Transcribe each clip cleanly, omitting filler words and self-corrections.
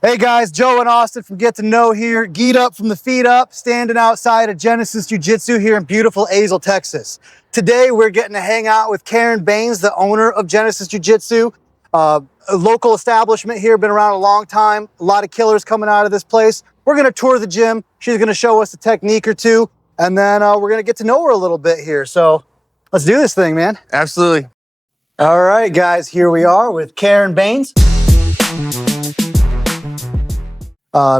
Hey guys, Joe and Austin from Get to Know here, geed up from the feet up, standing outside of Genesis Jiu-Jitsu here in beautiful Azle, Texas. Today we're getting to hang out with Karen Baines, the owner of Genesis Jiu-Jitsu, a local establishment here, been around a long time, a lot of killers coming out of this place. We're gonna tour the gym, she's gonna show us a technique or two, and then we're gonna get to know her a little bit here. So let's do this thing, man. Absolutely. All right, guys, here we are with Karen Baines.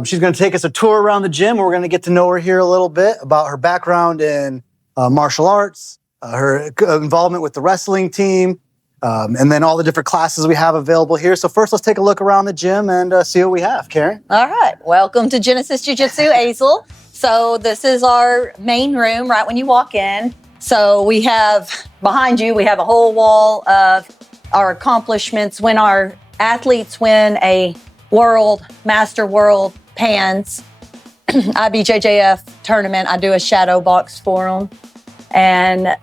She's going to take us a tour around the gym. We're going to get to know her here a little bit about her background in martial arts, her involvement with the wrestling team, and then all the different classes we have available here. So first, let's take a look around the gym and see what we have. Karen? All right. Welcome to Genesis Jiu-Jitsu, Azle. So this is our main room right when you walk in. So we have, behind you, we have a whole wall of our accomplishments. When our athletes win a Master World PANS IBJJF tournament, I do a shadow box for them. And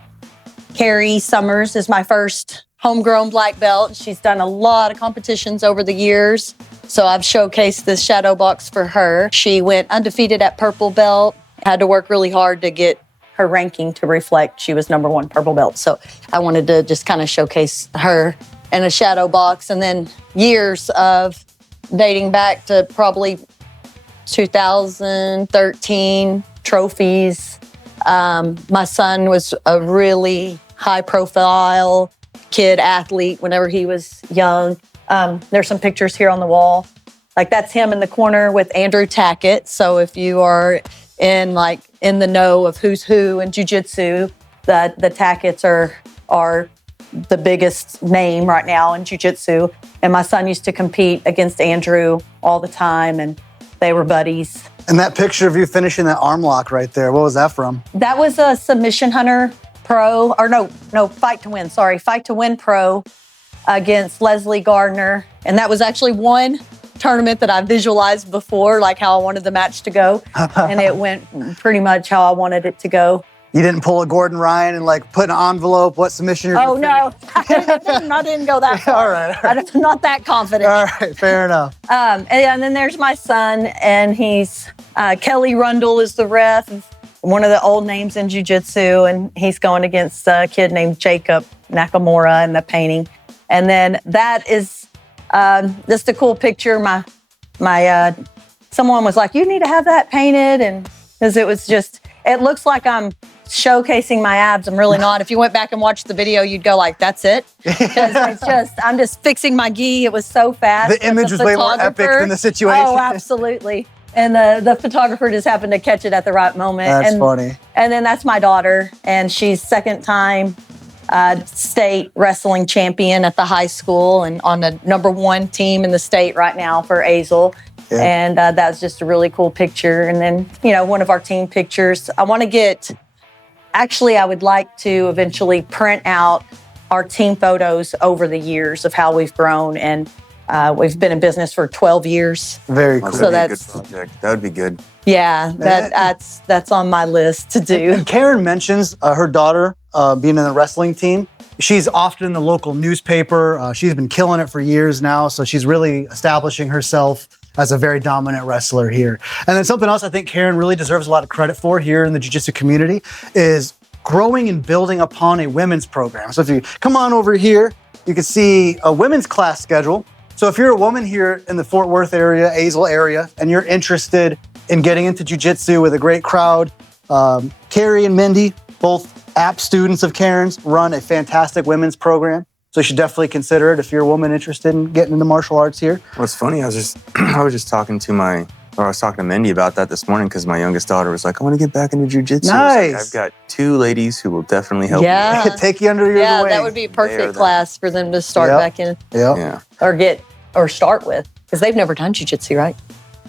Carrie Summers is my first homegrown black belt. She's done a lot of competitions over the years. So I've showcased this shadow box for her. She went undefeated at purple belt, had to work really hard to get her ranking to reflect she was #1 purple belt. So I wanted to just kind of showcase her in a shadow box. And then years of dating back to probably 2013 trophies. My son was a really high profile kid athlete whenever he was young. There's some pictures here on the wall. Like that's him in the corner with Andrew Tackett. So if you are in the know of who's who in jiu-jitsu, the Tacketts are the biggest name right now in jiu-jitsu. And my son used to compete against Andrew all the time, and they were buddies. And that picture of you finishing that arm lock right there, what was that from? That was a Submission Hunter Pro, or no, Fight to Win, sorry. Fight to Win Pro against Leslie Gardner. And that was actually one tournament that I visualized before, like how I wanted the match to go. And it went pretty much how I wanted it to go. You didn't pull a Gordon Ryan and put an envelope, what submission you're Oh, no. I didn't go that far. All right. I'm not that confident. All right, fair enough. And then there's my son, and he's, Kelly Rundle is the ref, one of the old names in jiu-jitsu, and he's going against a kid named Jacob Nakamura in the painting. And then that is just a cool picture. Someone was like, you need to have that painted, and because it looks like I'm showcasing my abs. I'm really not. If you went back and watched the video, you'd go like, that's it. Because I'm just fixing my gi. It was so fast. The image was way more epic than the situation. Oh, absolutely. And the photographer just happened to catch it at the right moment. That's funny. And then that's my daughter, and she's second-time state wrestling champion at the high school and on the #1 team in the state right now for Azle. Yeah. And that's just a really cool picture. And then, one of our team pictures. I would like to eventually print out our team photos over the years of how we've grown. And we've been in business for 12 years. Very cool. So that's a good project. That would be good. Yeah, that's on my list to do. And Karen mentions her daughter being in the wrestling team. She's often in the local newspaper. She's been killing it for years now. So she's really establishing herself as a very dominant wrestler here. And then something else I think Karen really deserves a lot of credit for here in the jiu-jitsu community is growing and building upon a women's program. So if you come on over here, you can see a women's class schedule. So if you're a woman here in the Fort Worth area, Azle area, and you're interested in getting into jiu-jitsu with a great crowd, Carrie and Mindy, both app students of Karen's, run a fantastic women's program. So you should definitely consider it if you're a woman interested in getting into martial arts here. What's funny, I was talking to Mindy about that this morning because my youngest daughter was like, I want to get back into jiu-jitsu. Nice. I've got 2 ladies who will definitely help Yeah. you. Take you under your wing. Yeah, that would be a perfect class for them to start back in. Yeah. Or start with, because they've never done jiu-jitsu, right?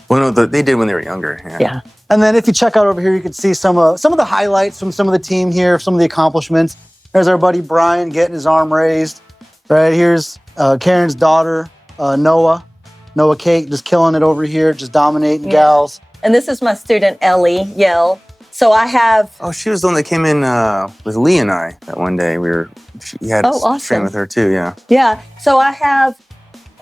Well, no, they did when they were younger. Yeah. And then if you check out over here, you can see some of the highlights from some of the team here, some of the accomplishments. There's our buddy Brian getting his arm raised. Right here's Karen's daughter, Noah Kate, just killing it over here, just dominating gals. And this is my student Ellie Yell. So I have. Oh, she was the one that came in with Lee and I that one day. We had awesome. train with her too. Yeah. Yeah. So I have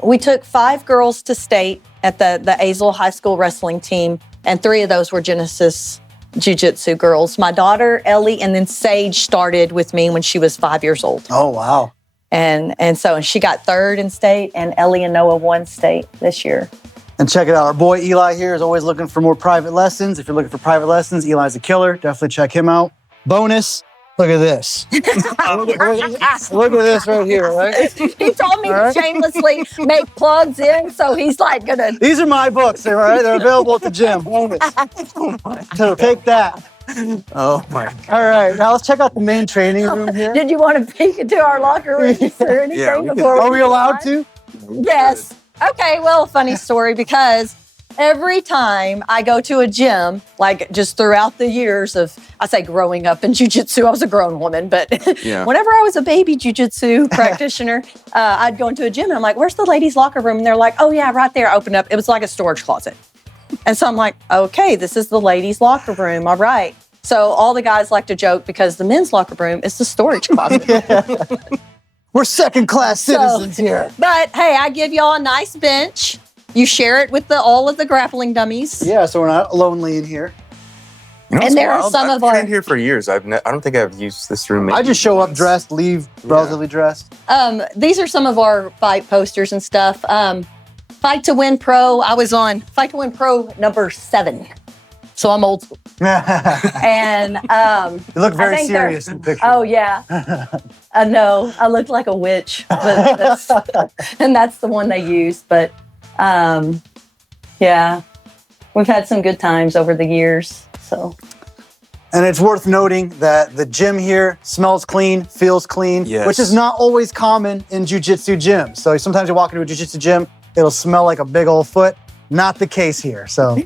we took 5 girls to state at the Azle High School wrestling team, and 3 of those were Genesis Jiu-Jitsu girls. My daughter, Ellie, and then Sage started with me when she was 5 years old. Oh, wow. And so she got 3rd in state, and Ellie and Noah won state this year. And check it out. Our boy Eli here is always looking for more private lessons. If you're looking for private lessons, Eli's a killer. Definitely check him out. Bonus, look at this. look at this right here, right? He told me to shamelessly make plugs in, so he's like gonna. These are my books, all right? They're available at the gym. Bonus. So take that. Oh my God. All right, now let's check out the main training room here. Did you want to peek into our locker rooms or anything Yeah, we could- before? Are we allowed to? Yes. Okay, well, funny story, because every time I go to a gym, like just throughout the years of, I say growing up in jiu-jitsu, I was a grown woman, but Yeah. whenever I was a baby jiu-jitsu practitioner, I'd go into a gym and I'm like, where's the ladies' locker room? And they're like, oh yeah, right there, open up. It was like a storage closet. And so I'm like, okay, this is the ladies' locker room, all right. So all the guys like to joke because the men's locker room is the storage closet. We're second-class citizens here. But hey, I give y'all a nice bench. You share it with all of the grappling dummies. Yeah, so we're not lonely in here. You know And what's there are wild? some I've of our- trained here for years. I don't think I've used this room. I maybe just show up once. dressed, leave relatively dressed. These are some of our fight posters and stuff. Fight to Win Pro. I was on Fight to Win Pro number 7. So I'm old school. And You look I very think they're- serious in the picture. Oh yeah. No, I looked like a witch, but and that's the one they used. But yeah, we've had some good times over the years. So And it's worth noting that the gym here smells clean, feels clean, Yes. which is not always common in jiu-jitsu gyms. So sometimes you walk into a jiu-jitsu gym, it'll smell like a big old foot. Not the case here. So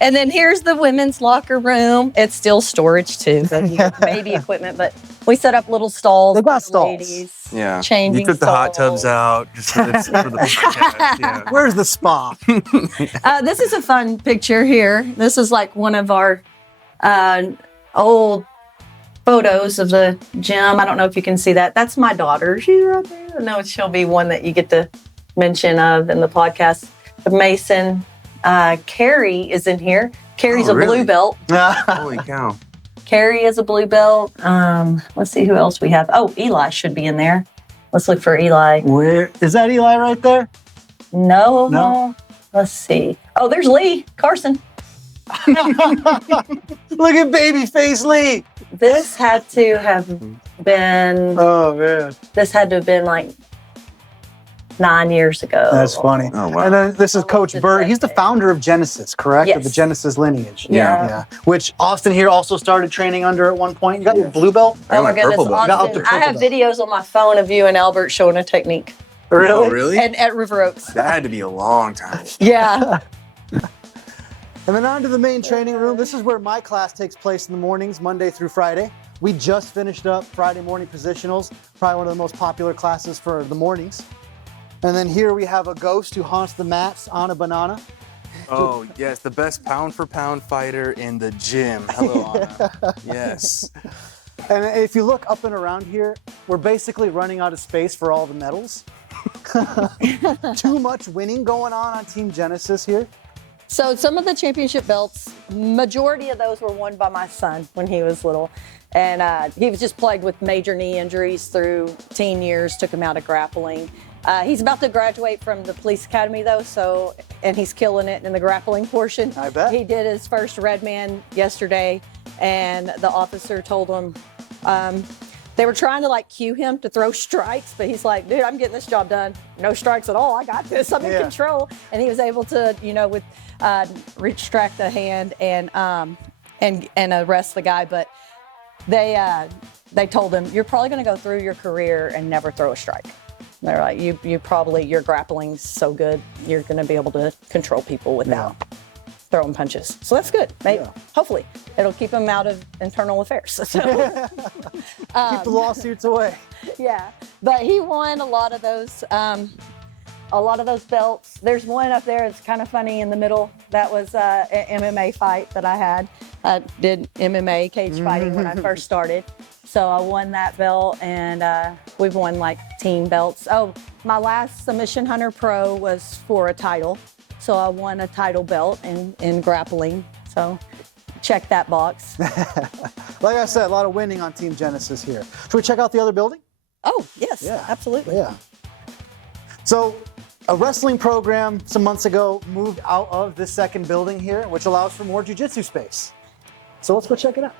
and then here's the women's locker room. It's still storage too, but maybe equipment. But we set up little stalls. They got for the stalls. Ladies, Yeah. changing You took the hot stalls. tubs out just for the podcast. Yeah. where's the spa? This is a fun picture here. This is like one of our old photos of the gym. I don't know if you can see that. That's my daughter. She's right there. No, she'll be one that you get to mention of in the podcast. Mason, Carrie is in here. Carrie's Oh, a really? blue belt. Holy cow. Carrie is a blue belt. Let's see who else we have. Oh, Eli should be in there. Let's look for Eli. Where is that Eli right there? No. Let's see. Oh, there's Lee Carson. Look at babyface Lee. This had to have been. Oh man, This had to have been like 9 years ago. that's funny. Oh, wow. And then this is Almost Coach a Burt. He's the decade. founder of Genesis, correct? Of the Yes. Genesis lineage. Yeah. Yeah. Which Austin here also started training under at one point. You got your blue belt? I got Oh my my goodness, purple belt. Got up Austin. to I purple have belt. videos on my phone of you and Albert showing a technique Really? Oh, really? and at River Oaks. That had to be a long time. Yeah. And then on to the main training room. This is where my class takes place in the mornings, Monday through Friday. We just finished up Friday morning positionals, probably one of the most popular classes for the mornings. And then here we have a ghost who haunts the mats, Anna Banana. Oh, yes. The best pound for pound fighter in the gym. Hello, Anna. Yes. And if you look up and around here, we're basically running out of space for all the medals. Too much winning going on Team Genesis here. So some of the championship belts, majority of those were won by my son when he was little. And he was just plagued with major knee injuries through teen years, took him out of grappling. He's about to graduate from the police academy though, and he's killing it in the grappling portion. I bet. He did his first red man yesterday, and the officer told him, they were trying to like cue him to throw strikes, but he's like, dude, I'm getting this job done. No strikes at all. I got this. I'm in Yeah. control. And he was able to, with retract the hand and arrest the guy. But they told him, you're probably going to go through your career and never throw a strike. They're like, your grappling's so good, you're going to be able to control people without throwing punches. So that's good. Maybe, hopefully, it'll keep him out of internal affairs. So, Keep the lawsuits away. yeah, but he won a lot of those belts. There's one up there that's kind of funny in the middle. That was an MMA fight that I had. I did MMA cage fighting when I first started. So I won that belt, and we've won like team belts. Oh, my last Submission Hunter Pro was for a title. So I won a title belt in grappling. So check that box. Like I said, a lot of winning on Team Genesis here. Should we check out the other building? Oh, yes, Yeah. absolutely. Yeah. So a wrestling program some months ago moved out of this second building here, which allows for more jiu-jitsu space. So let's go check it out.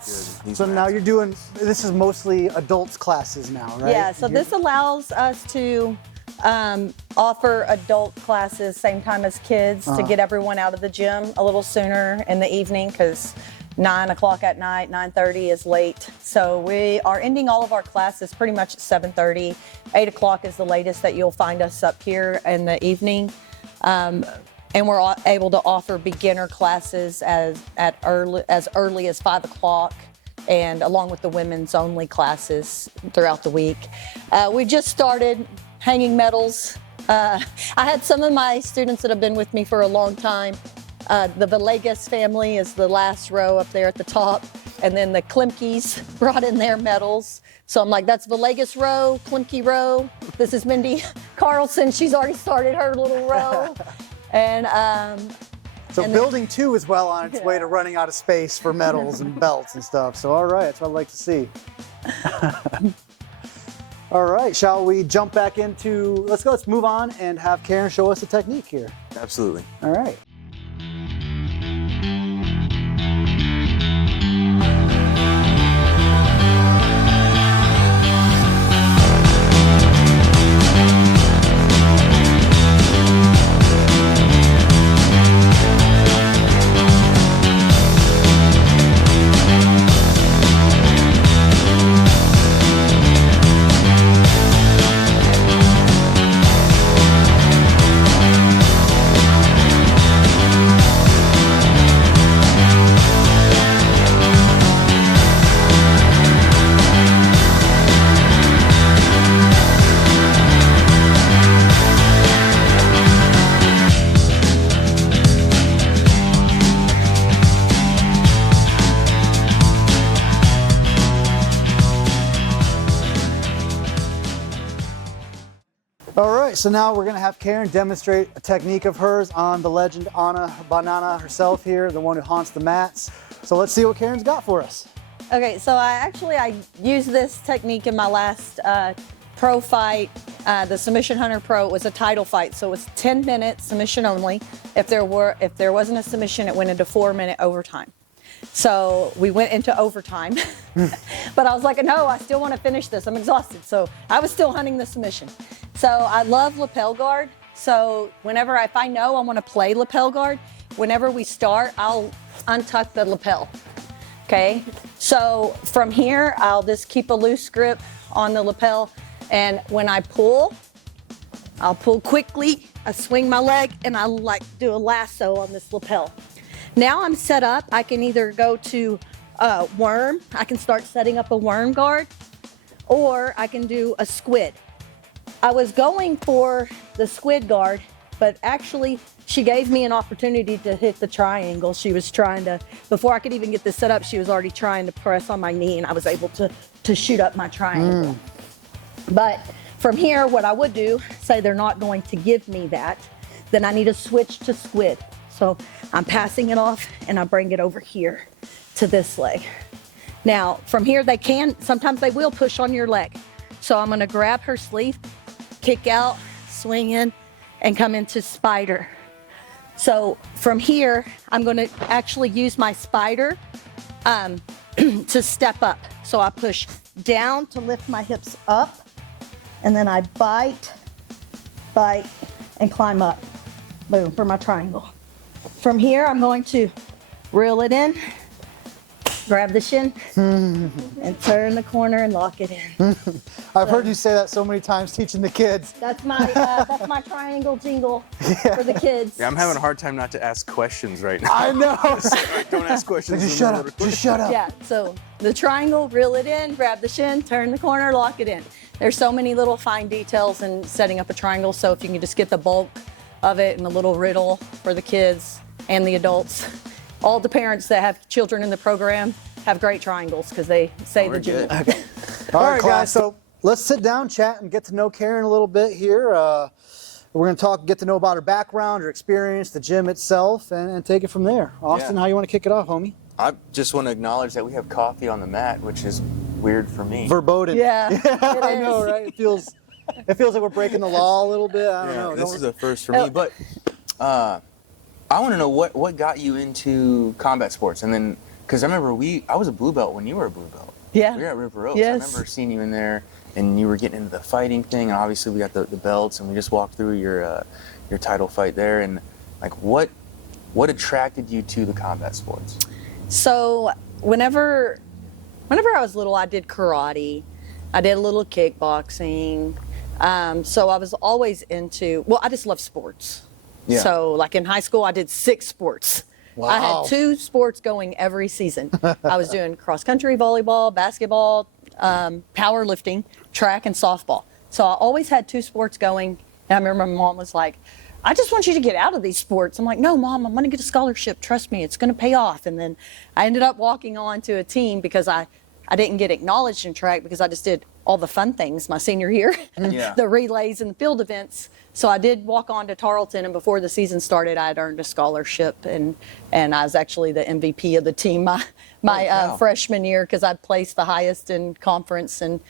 So now you're doing, this is mostly adults classes now, right? Yeah, so this allows us to offer adult classes same time as kids to get everyone out of the gym a little sooner in the evening, because 9 o'clock at night, 9:30 is late. So we are ending all of our classes pretty much at 7:30. 8 o'clock is the latest that you'll find us up here in the evening. And we're able to offer beginner classes as early as 5 o'clock, and along with the women's only classes throughout the week. We just started hanging medals. I had some of my students that have been with me for a long time. The Villegas family is the last row up there at the top. And then the Klimkes brought in their medals. So I'm like, that's Villegas row, Klimke row. This is Mindy Carlson. She's already started her little row. And so building 2 is well on its way to running out of space for medals and belts and stuff. So all right, that's what I'd like to see. All right, shall we jump back into, let's move on and have Karen show us the technique here. Absolutely. All right. All right, so now we're gonna have Karen demonstrate a technique of hers on the legend Anna Banana herself here, the one who haunts the mats. So let's see what Karen's got for us. Okay, so I used this technique in my last pro fight, the Submission Hunter Pro. It was a title fight, so it was 10 minutes submission only. If there wasn't a submission, it went into 4-minute overtime. So we went into overtime, but I was like, no, I still want to finish this. I'm exhausted. So I was still hunting the submission. So I love lapel guard. So if I know I want to play lapel guard, whenever we start, I'll untuck the lapel. Okay. So from here, I'll just keep a loose grip on the lapel. And when I pull, I'll pull quickly. I swing my leg and I like do a lasso on this lapel. Now I'm set up. I can either go to worm. I can start setting up a worm guard, or I can do a squid. I was going for the squid guard, but actually she gave me an opportunity to hit the triangle. She was trying to, before I could even get this set up, she was already trying to press on my knee, and I was able to shoot up my triangle. But from here, what I would do, say they're not going to give me that, then I need to switch to squid. So I'm passing it off and I bring it over here to this leg. Now from here, sometimes they will push on your leg. So I'm gonna grab her sleeve, kick out, swing in, and come into spider. So from here, I'm gonna actually use my spider to step up. So I push down to lift my hips up, and then I bite, and climb up. Boom, for my triangle. From here, I'm going to reel it in, grab the shin, and turn the corner and lock it in. I've heard you say that so many times teaching the kids. That's my triangle jingle for the kids. Yeah, I'm having a hard time not to ask questions right now. I know. Don't ask questions. Just shut up. Just shut up. Yeah, so the triangle, reel it in, grab the shin, turn the corner, lock it in. There's so many little fine details in setting up a triangle, so if you can just get the bulk of it and a little riddle for the kids and the adults. All the parents that have children in the program have great triangles because they say We're the good. jiu-jitsu. All right, guys. class. So let's sit down, chat, and get to know Karen a little bit here. We're going to get to know about her background, her experience, the gym itself, and take it from there. Austin, Yeah. how you want to kick it off, homie? I just want to acknowledge that we have coffee on the mat, which is weird for me. Verboten. Yeah, it I know, is. right? It feels like we're breaking the law a little bit. I don't know. This is a first for me. But I want to know what got you into combat sports, and then because I remember I was a blue belt when you were a blue belt. Yeah. We were at River Oaks. Yes. I remember seeing you in there, and you were getting into the fighting thing. And obviously, we got the belts, and we just walked through your title fight there. And like, what attracted you to the combat sports? So whenever I was little, I did karate. I did a little kickboxing. So I was always into. Well, I just love sports. Yeah. So like in high school, I did 6 sports. Wow. I had 2 sports going every season. I was doing cross country, volleyball, basketball, powerlifting, track, and softball. So I always had 2 sports going. And I remember my mom was like, I just want you to get out of these sports. I'm like, no, Mom, I'm going to get a scholarship. Trust me, it's going to pay off. And then I ended up walking on to a team because I didn't get acknowledged in track because I just did all the fun things my senior year, Yeah. the relays and the field events. So I did walk on to Tarleton, and before the season started, I had earned a scholarship, and I was actually the MVP of the team my wow. freshman year because I placed the highest in conference and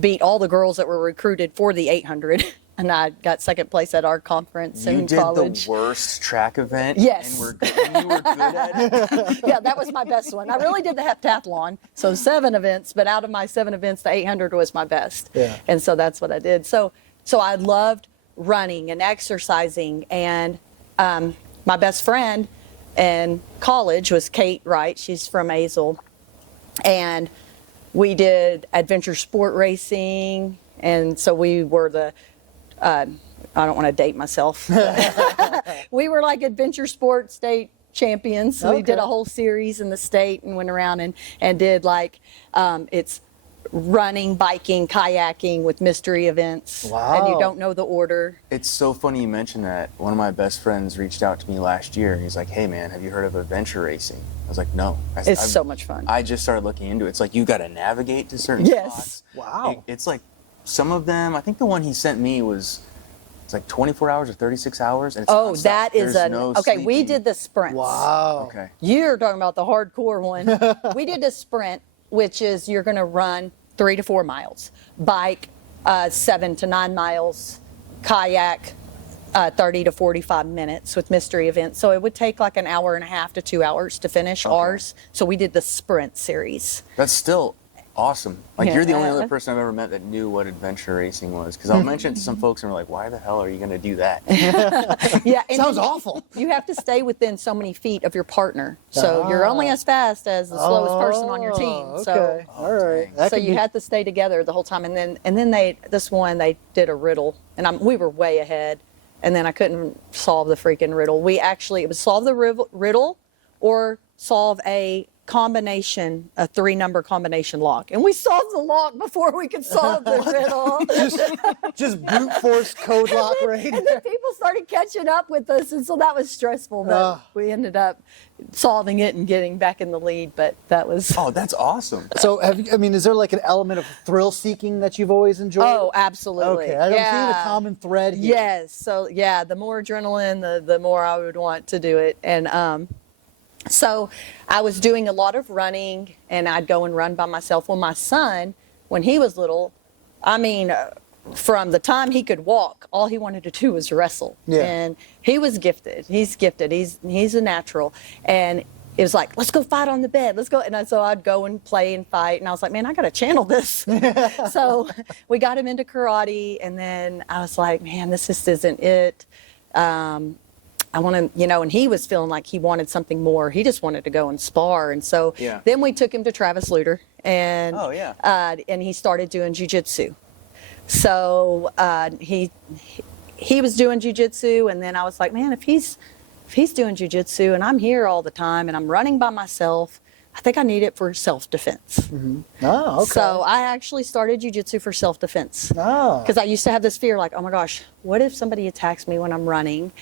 beat all the girls that were recruited for the 800. And I got second place at our conference You in did college. the worst track event. Yes. And you were good at it. Yeah, that was my best one. I really did the heptathlon, so 7 events, but out of my 7 events, the 800 was my best. Yeah. And so that's what I did. So I loved running and exercising, and my best friend in college was Kate Wright. She's from Azle, and we did adventure sport racing, and so we were the I don't want to date myself. We were like adventure sports state champions. So we did Okay. a whole series in the state and went around and did like, it's running, biking, kayaking with mystery events. Wow. And you don't know the order. It's so funny you mentioned that. One of my best friends reached out to me last year. He's like, hey, man, have you heard of adventure racing? I was like, no. It's so much fun. I just started looking into it. It's like you got to navigate to certain Yes. spots. Wow. It's like some of them, I think the one he sent me was, it's like 24 hours or 36 hours. And it's Oh, nonstop. that is There's no okay. We sleeping. did the sprints. Wow. Okay. You're talking about the hardcore one. We did a sprint, which is you're going to run 3 to 4 miles, bike 7 to 9 miles, kayak 30 to 45 minutes with mystery events. So it would take like an hour and a half to 2 hours to finish ours. So we did the sprint series. That's still awesome. Like, Yeah. you're the only other person I've ever met that knew what adventure racing was. Because I'll mention it to some folks and we're like, why the hell are you going to do that? Yeah, and Sounds then awful. You have to stay within so many feet of your partner. So you're only as fast as the slowest person on your team. Oh, So okay. All right. dang. That so could you be- had to stay together the whole time, and then they did a riddle, and we were way ahead, and then I couldn't solve the freaking riddle. It was solve the riddle or solve a 3-number combination lock, and we solved the lock before we could solve the riddle. just brute force code lock right And then there. people started catching up with us, and so that was stressful. But we ended up solving it and getting back in the lead. But that was Oh, that's awesome. So, is there like an element of thrill seeking that you've always enjoyed? oh, absolutely. Okay. I'm seeing Yeah. a common thread here. Yes. So yeah, the more adrenaline, the more I would want to do it. And so I was doing a lot of running, and I'd go and run by myself. Well, my son, when he was little, from the time he could walk, all he wanted to do was wrestle. Yeah. And he was gifted. He's gifted. He's a natural. And it was like, let's go fight on the bed. Let's go. And so I'd go and play and fight. And I was like, man, I got to channel this. So we got him into karate. And then I was like, man, this just isn't it. I want to, and he was feeling like he wanted something more. He just wanted to go and spar. And so Yeah. then we took him to Travis Luter, and Oh, yeah. and he started doing jiu-jitsu. So he was doing jiu-jitsu, and then I was like, man, if he's doing jiu-jitsu and I'm here all the time and I'm running by myself, I think I need it for self-defense. Oh, okay. So I actually started jiu-jitsu for self-defense. Oh. Because I used to have this fear, like, oh my gosh, what if somebody attacks me when I'm running?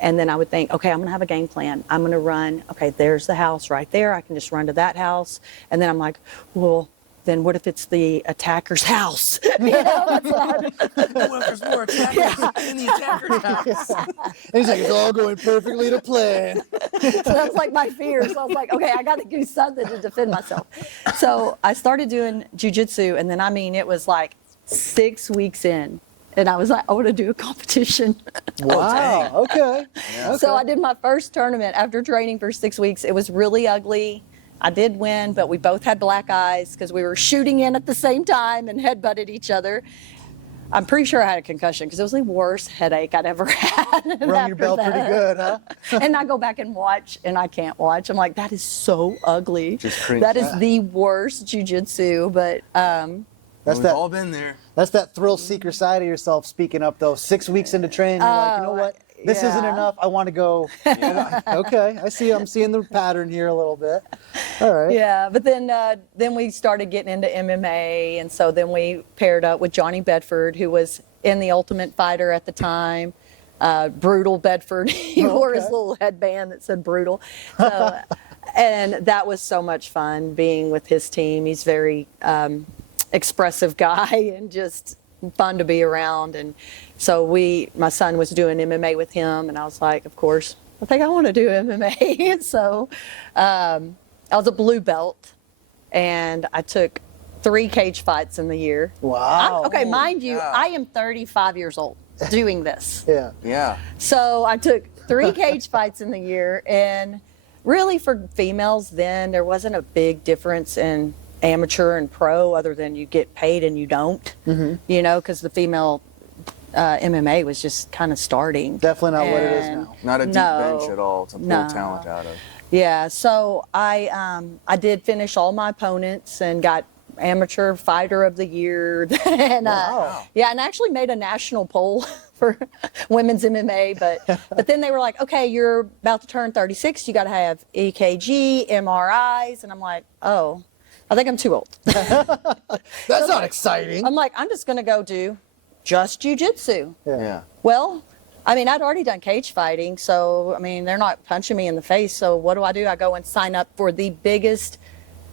And then I would think, okay, I'm going to have a game plan. I'm going to run. Okay, there's the house right there. I can just run to that house. And then I'm like, well, then what if it's the attacker's house? You know, that's what What if there's more attackers in the attacker's house? And he's like, it's all going perfectly to plan. So that's like my fear. So I was like, okay, I got to do something to defend myself. So I started doing jiu-jitsu, and then, I mean, it was like 6 weeks in, and I was like, I want to do a competition. Wow. Okay. Yeah. So I did my first tournament after training for 6 weeks. It was really ugly. I did win, but we both had black eyes because we were shooting in at the same time and headbutted each other. I'm pretty sure I had a concussion because it was the worst headache I'd ever had. Rung your bell pretty good, huh? And I go back and watch, and I can't watch. I'm like, that is so ugly. Just cringe. That is the worst jiu-jitsu, but That's We've that. all been there. That's that thrill seeker side of yourself speaking up, though. 6 weeks into training, you're like, you know what? This isn't yeah. enough. I want to go. Okay, I see. I'm seeing the pattern here a little bit. All right. yeah. But then we started getting into MMA, and so then we paired up with Johnny Bedford, who was in the Ultimate Fighter at the time. Brutal Bedford. He wore his little headband that said brutal. So, and that was so much fun being with his team. He's very expressive guy and just fun to be around. And so my son was doing MMA with him, and I was like, of course, I think I want to do MMA. And so I was a blue belt, and I took 3 cage fights in the year. Wow. Okay, mind you, God. I am 35 years old doing this. Yeah. Yeah. So I took 3 cage fights in the year, and really for females then, there wasn't a big difference in amateur and pro other than you get paid and you don't, you know, because the female MMA was just kind of starting. Definitely not what it is And- now. Not a deep No. bench at all to pull No. talent out of. Yeah, so I did finish all my opponents and got amateur fighter of the year. And Wow. yeah, and I actually made a national poll for women's MMA, but then they were like, okay, you're about to turn 36, you got to have EKG, MRIs, and I'm like, oh, I think I'm too old. That's not exciting. I'm like, I'm just going to go do just jiu-jitsu. Yeah. Well, I mean, I'd already done cage fighting, so, I mean, they're not punching me in the face, so what do? I go and sign up for the biggest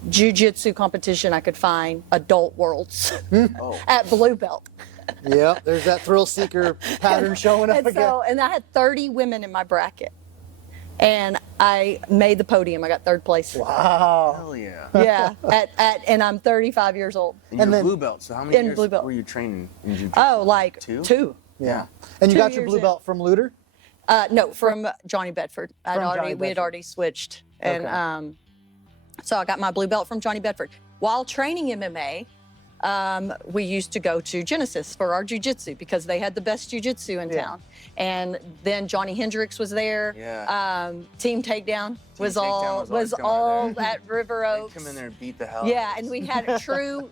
jiu-jitsu competition I could find, Adult Worlds, Oh. at Blue Belt. Yeah, there's that thrill seeker pattern showing up And again. so, and I had 30 women in my bracket, and I made the podium. I got 3rd place. Wow. Hell yeah. Yeah, and I'm 35 years old. And And you're then- blue belt. So how many In years blue belt. were you training in jiu-jitsu? Oh, like 2? 2. Yeah. And you 2 got your years blue in. belt from Luter? No, from Johnny Bedford. From Johnny We had Bedford. already switched, and Okay. so I got my blue belt from Johnny Bedford. While training MMA, we used to go to Genesis for our jiu-jitsu because they had the best jiu-jitsu in Yeah. town. And then Johnny Hendricks was there. Yeah. Team Takedown was Takedown all was always coming at River They'd Oaks. come in there and beat the hell. Yeah, out of and us. we had a true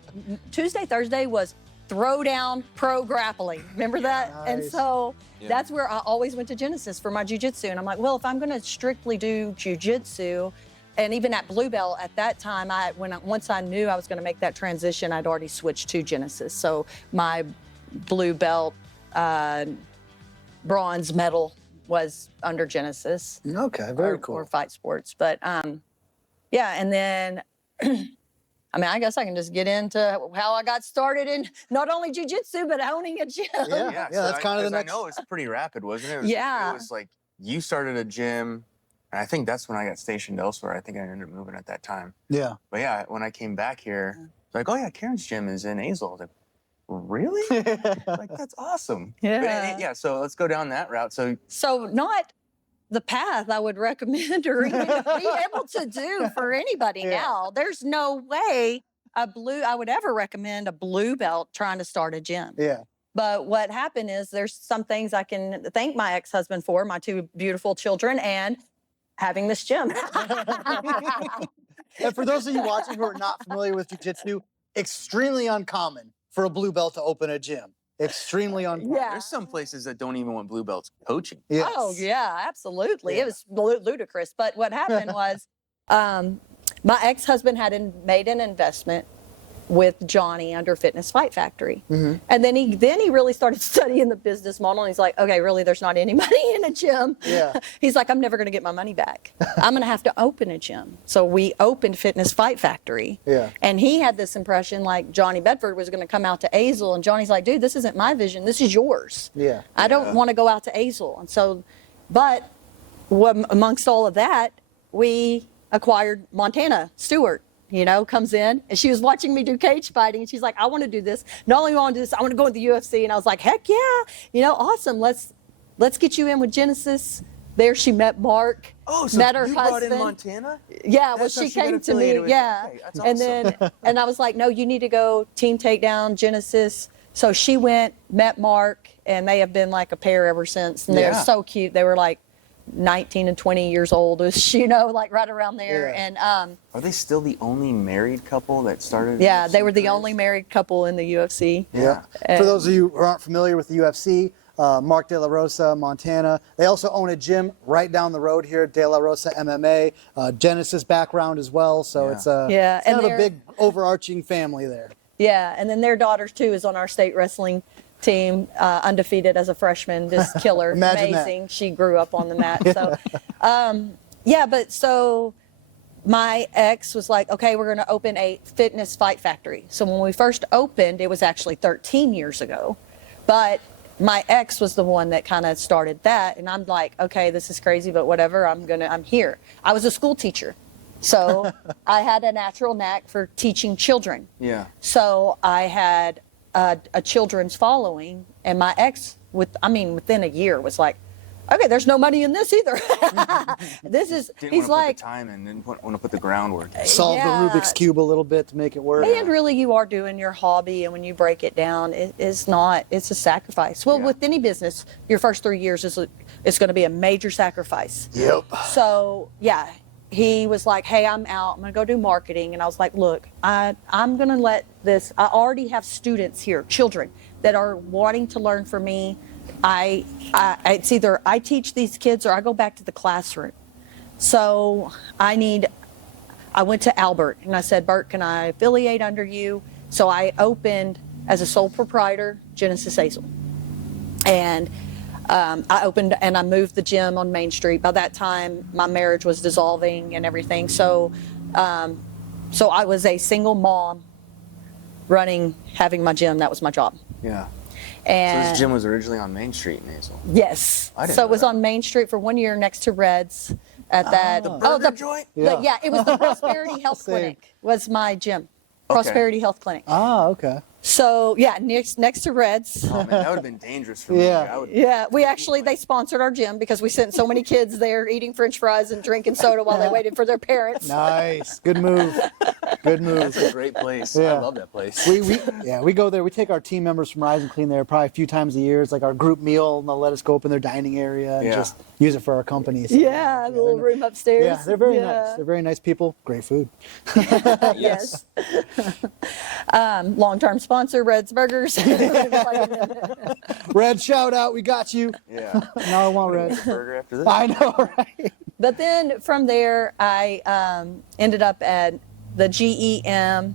Tuesday, Thursday was throwdown pro grappling. Remember that? And Nice. so Yeah. that's where I always went to Genesis for my jiu-jitsu. And I'm like, well, if I'm going to strictly do jiu-jitsu, and even at blue belt at that time, once I knew I was going to make that transition, I'd already switched to Genesis. So my blue belt bronze medal was under Genesis. Okay, very cool. Or Fight Sports. But yeah, and then I mean, I guess I can just get into how I got started in not only jiu-jitsu, but owning a gym. Yeah. that's kind of the next- I know it's pretty rapid, wasn't it? Yeah. It was like you started a gym, and I think that's when I got stationed elsewhere. I think I ended up moving at that time. Yeah. But yeah, when I came back here, like, oh yeah, Karen's gym is in Azle. I was like, really? Like, that's awesome. Yeah. But, yeah. So let's go down that route. So So not the path I would recommend or even be able to do for anybody Yeah. now. There's no way I would ever recommend a blue belt trying to start a gym. Yeah. But what happened is there's some things I can thank my ex-husband for, my 2 beautiful children, and having this gym. And for those of you watching who are not familiar with jiu-jitsu, extremely uncommon for a blue belt to open a gym. Extremely uncommon. Yeah. there's some places that don't even want blue belts coaching. Yes. Oh yeah, absolutely. Yeah. It was ludicrous. But what happened was, my ex-husband had made an investment with Johnny under Fitness Fight Factory. And then he really started studying the business model. And he's like, okay, really, there's not any money in a gym. Yeah. He's like, I'm never going to get my money back. I'm going to have to open a gym. So we opened Fitness Fight Factory. Yeah. And he had this impression like Johnny Bedford was going to come out to Azle. And Johnny's like, dude, this isn't my vision. This is yours. Yeah. I don't want to go out to Azle. And so, but amongst all of that, we acquired Montana Stewart. Comes in, and she was watching me do cage fighting, and she's like, I want to do this. Not only want to do this, I want to go into the UFC. And I was like, heck yeah, awesome. Let's get you in with Genesis. There she met Mark. Oh, so met her you husband. brought in Montana? Yeah, That's how she she got came to affiliated me. with- Yeah. okay, that's And then, and I was like, no, you need to go Team Takedown, Genesis. So she went, met Mark, and they have been like a pair ever since. And they're Yeah. so cute. They were like 19 and 20 years old, like right around there. Yeah. And Are they still the only married couple that started? yeah, UFC they were the careers? only married couple in the UFC. Yeah. For those of you who aren't familiar with the UFC, Mark De La Rosa, Montana. They also own a gym right down the road here, De La Rosa MMA, Genesis background as well. So Yeah. it's Yeah, it's kind and of a they're- big overarching family there. Yeah, and then their daughter too is on our state wrestling team, undefeated as a freshman, just killer, Imagine that. amazing. She grew up on the mat. So, but so my ex was like, okay, we're going to open a Fitness Fight Factory. So when we first opened, it was actually 13 years ago, but my ex was the one that kind of started that, and I'm like, okay, this is crazy, but whatever. I'm here. I was a school teacher. So I had a natural knack for teaching children. Yeah. So I had a children's following, and my ex, within a year, was like, okay, there's no money in this either. This is, Didn't he's want to like, put the time in, didn't want to put the groundwork in. Solve Yeah. the Rubik's Cube a little bit to make it work. and really you are doing your hobby, and when you break it down, it's a sacrifice. Well, Yeah. with any business, your first 3 years is going to be a major sacrifice. Yep. So yeah, he was like, hey, I'm out. I'm going to go do marketing. And I was like, look, I'm going to let this, I already have students here, children that are wanting to learn from me. It's either I teach these kids or I go back to the classroom. So I went to Albert and I said, Bert, can I affiliate under you? So I opened as a sole proprietor, Genesis Azle. And I opened and I moved the gym on Main Street. By that time, my marriage was dissolving and everything. So I was a single mom having my gym. That was my job. Yeah. So And this gym was originally on Main Street in Azle. yes, I didn't so know it was that. on Main Street for 1 year next to Red's at that. Burger joint? Yeah. It was the Prosperity Health Same. Clinic was my gym. Prosperity Health Clinic. Ah, okay. So yeah, next to Red's. Oh man, that would have been dangerous for me. Yeah. I would, Yeah, they sponsored our gym because we sent so many kids there eating French fries and drinking soda while they waited for their parents. Nice. Good move. Good move. That's a great place. Yeah. I love that place. We go there. We take our team members from Rise and Clean there probably a few times a year. It's like our group meal, and they'll let us go up in their dining area and Yeah. just use it for our company. So, Yeah, the little room upstairs. Yeah, they're very nice. They're very nice people. Great food. Yes. Long-term sponsor, Red's Burgers. Red, shout out. We got you. Yeah. Now I want Red. Burger after this. I know, right? But then from there, I ended up at the GEM.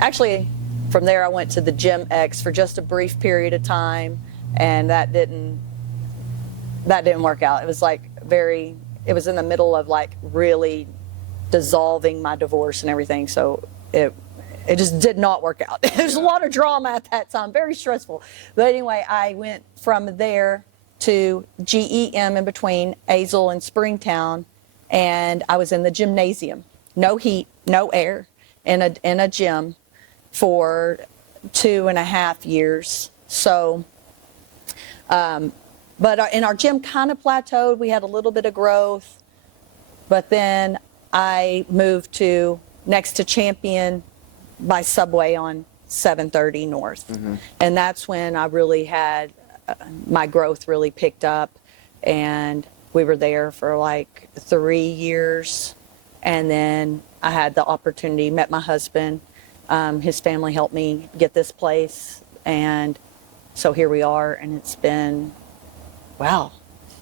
Actually, from there, I went to the Gym X for just a brief period of time, and that didn't work out. It was it was in the middle of like really dissolving my divorce and everything, so it just did not work out. There's a lot of drama at that time, very stressful. But anyway, I went from there to GEM in between Azle and Springtown, and I was in the gymnasium, no heat, no air, in a gym for 2.5 years. So, but in our gym kind of plateaued. We had a little bit of growth, but then I moved to next to Champion by Subway on 730 North. Mm-hmm. And that's when I really had my growth really picked up, and we were there for like 3 years. And then I had the opportunity, met my husband, his family helped me get this place, and so here we are, and it's been, wow,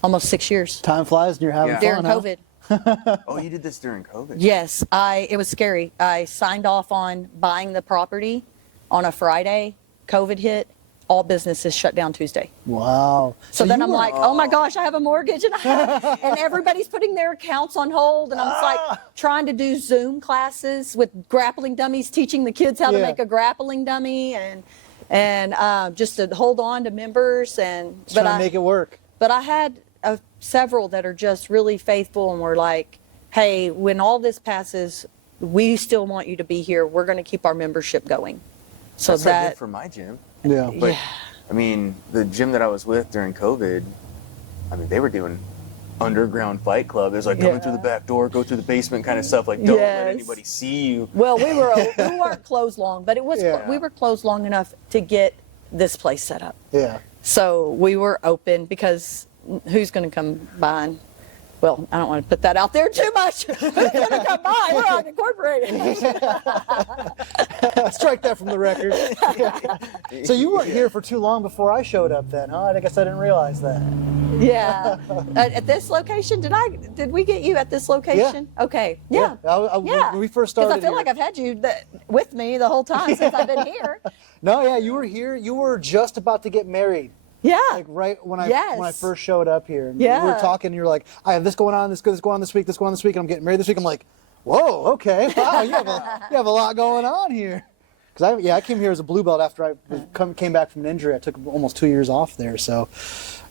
almost 6 years Time flies and you're having Yeah. during fun, huh? COVID. Oh, you did this during COVID? Yes, it was scary. I signed off on buying the property on a Friday. COVID hit. All businesses shut down Tuesday. Wow. So then you I'm were- like, oh my gosh, I have a mortgage, and and everybody's putting their accounts on hold, and I'm just like trying to do Zoom classes with grappling dummies, teaching the kids how to make a grappling dummy, and just to hold on to members, and trying to make it work. But I had several that are just really faithful, and were like, hey, when all this passes, we still want you to be here. We're going to keep our membership going. So That's what I that did for my gym. Yeah. But I mean, the gym that I was with during COVID, I mean, they were doing underground fight club. It was like coming through the back door, go through the basement kind of stuff. Like, don't let anybody see you. Well, we weren't closed long, but it was we were closed long enough to get this place set up. Yeah. So we were open because who's going to come by and, well, I don't want to put that out there too much. Who's going to come by? We're not incorporated. Strike that from the record. So you weren't here for too long before I showed up then, huh? I guess I didn't realize that. Yeah. At this location, did we get you at this location? Yeah. Okay. Yeah. When we first started Because I feel like I've had you with me the whole time since I've been here. No, yeah, you were here. You were just about to get married. Yeah. Like right when I first showed up here. And we were talking, and you were like, I have this going on, this going on this week, and I'm getting married this week. I'm like, whoa, okay. Wow, you have a lot going on here. Because I came here as a blue belt after I came back from an injury. I took almost 2 years off there. So,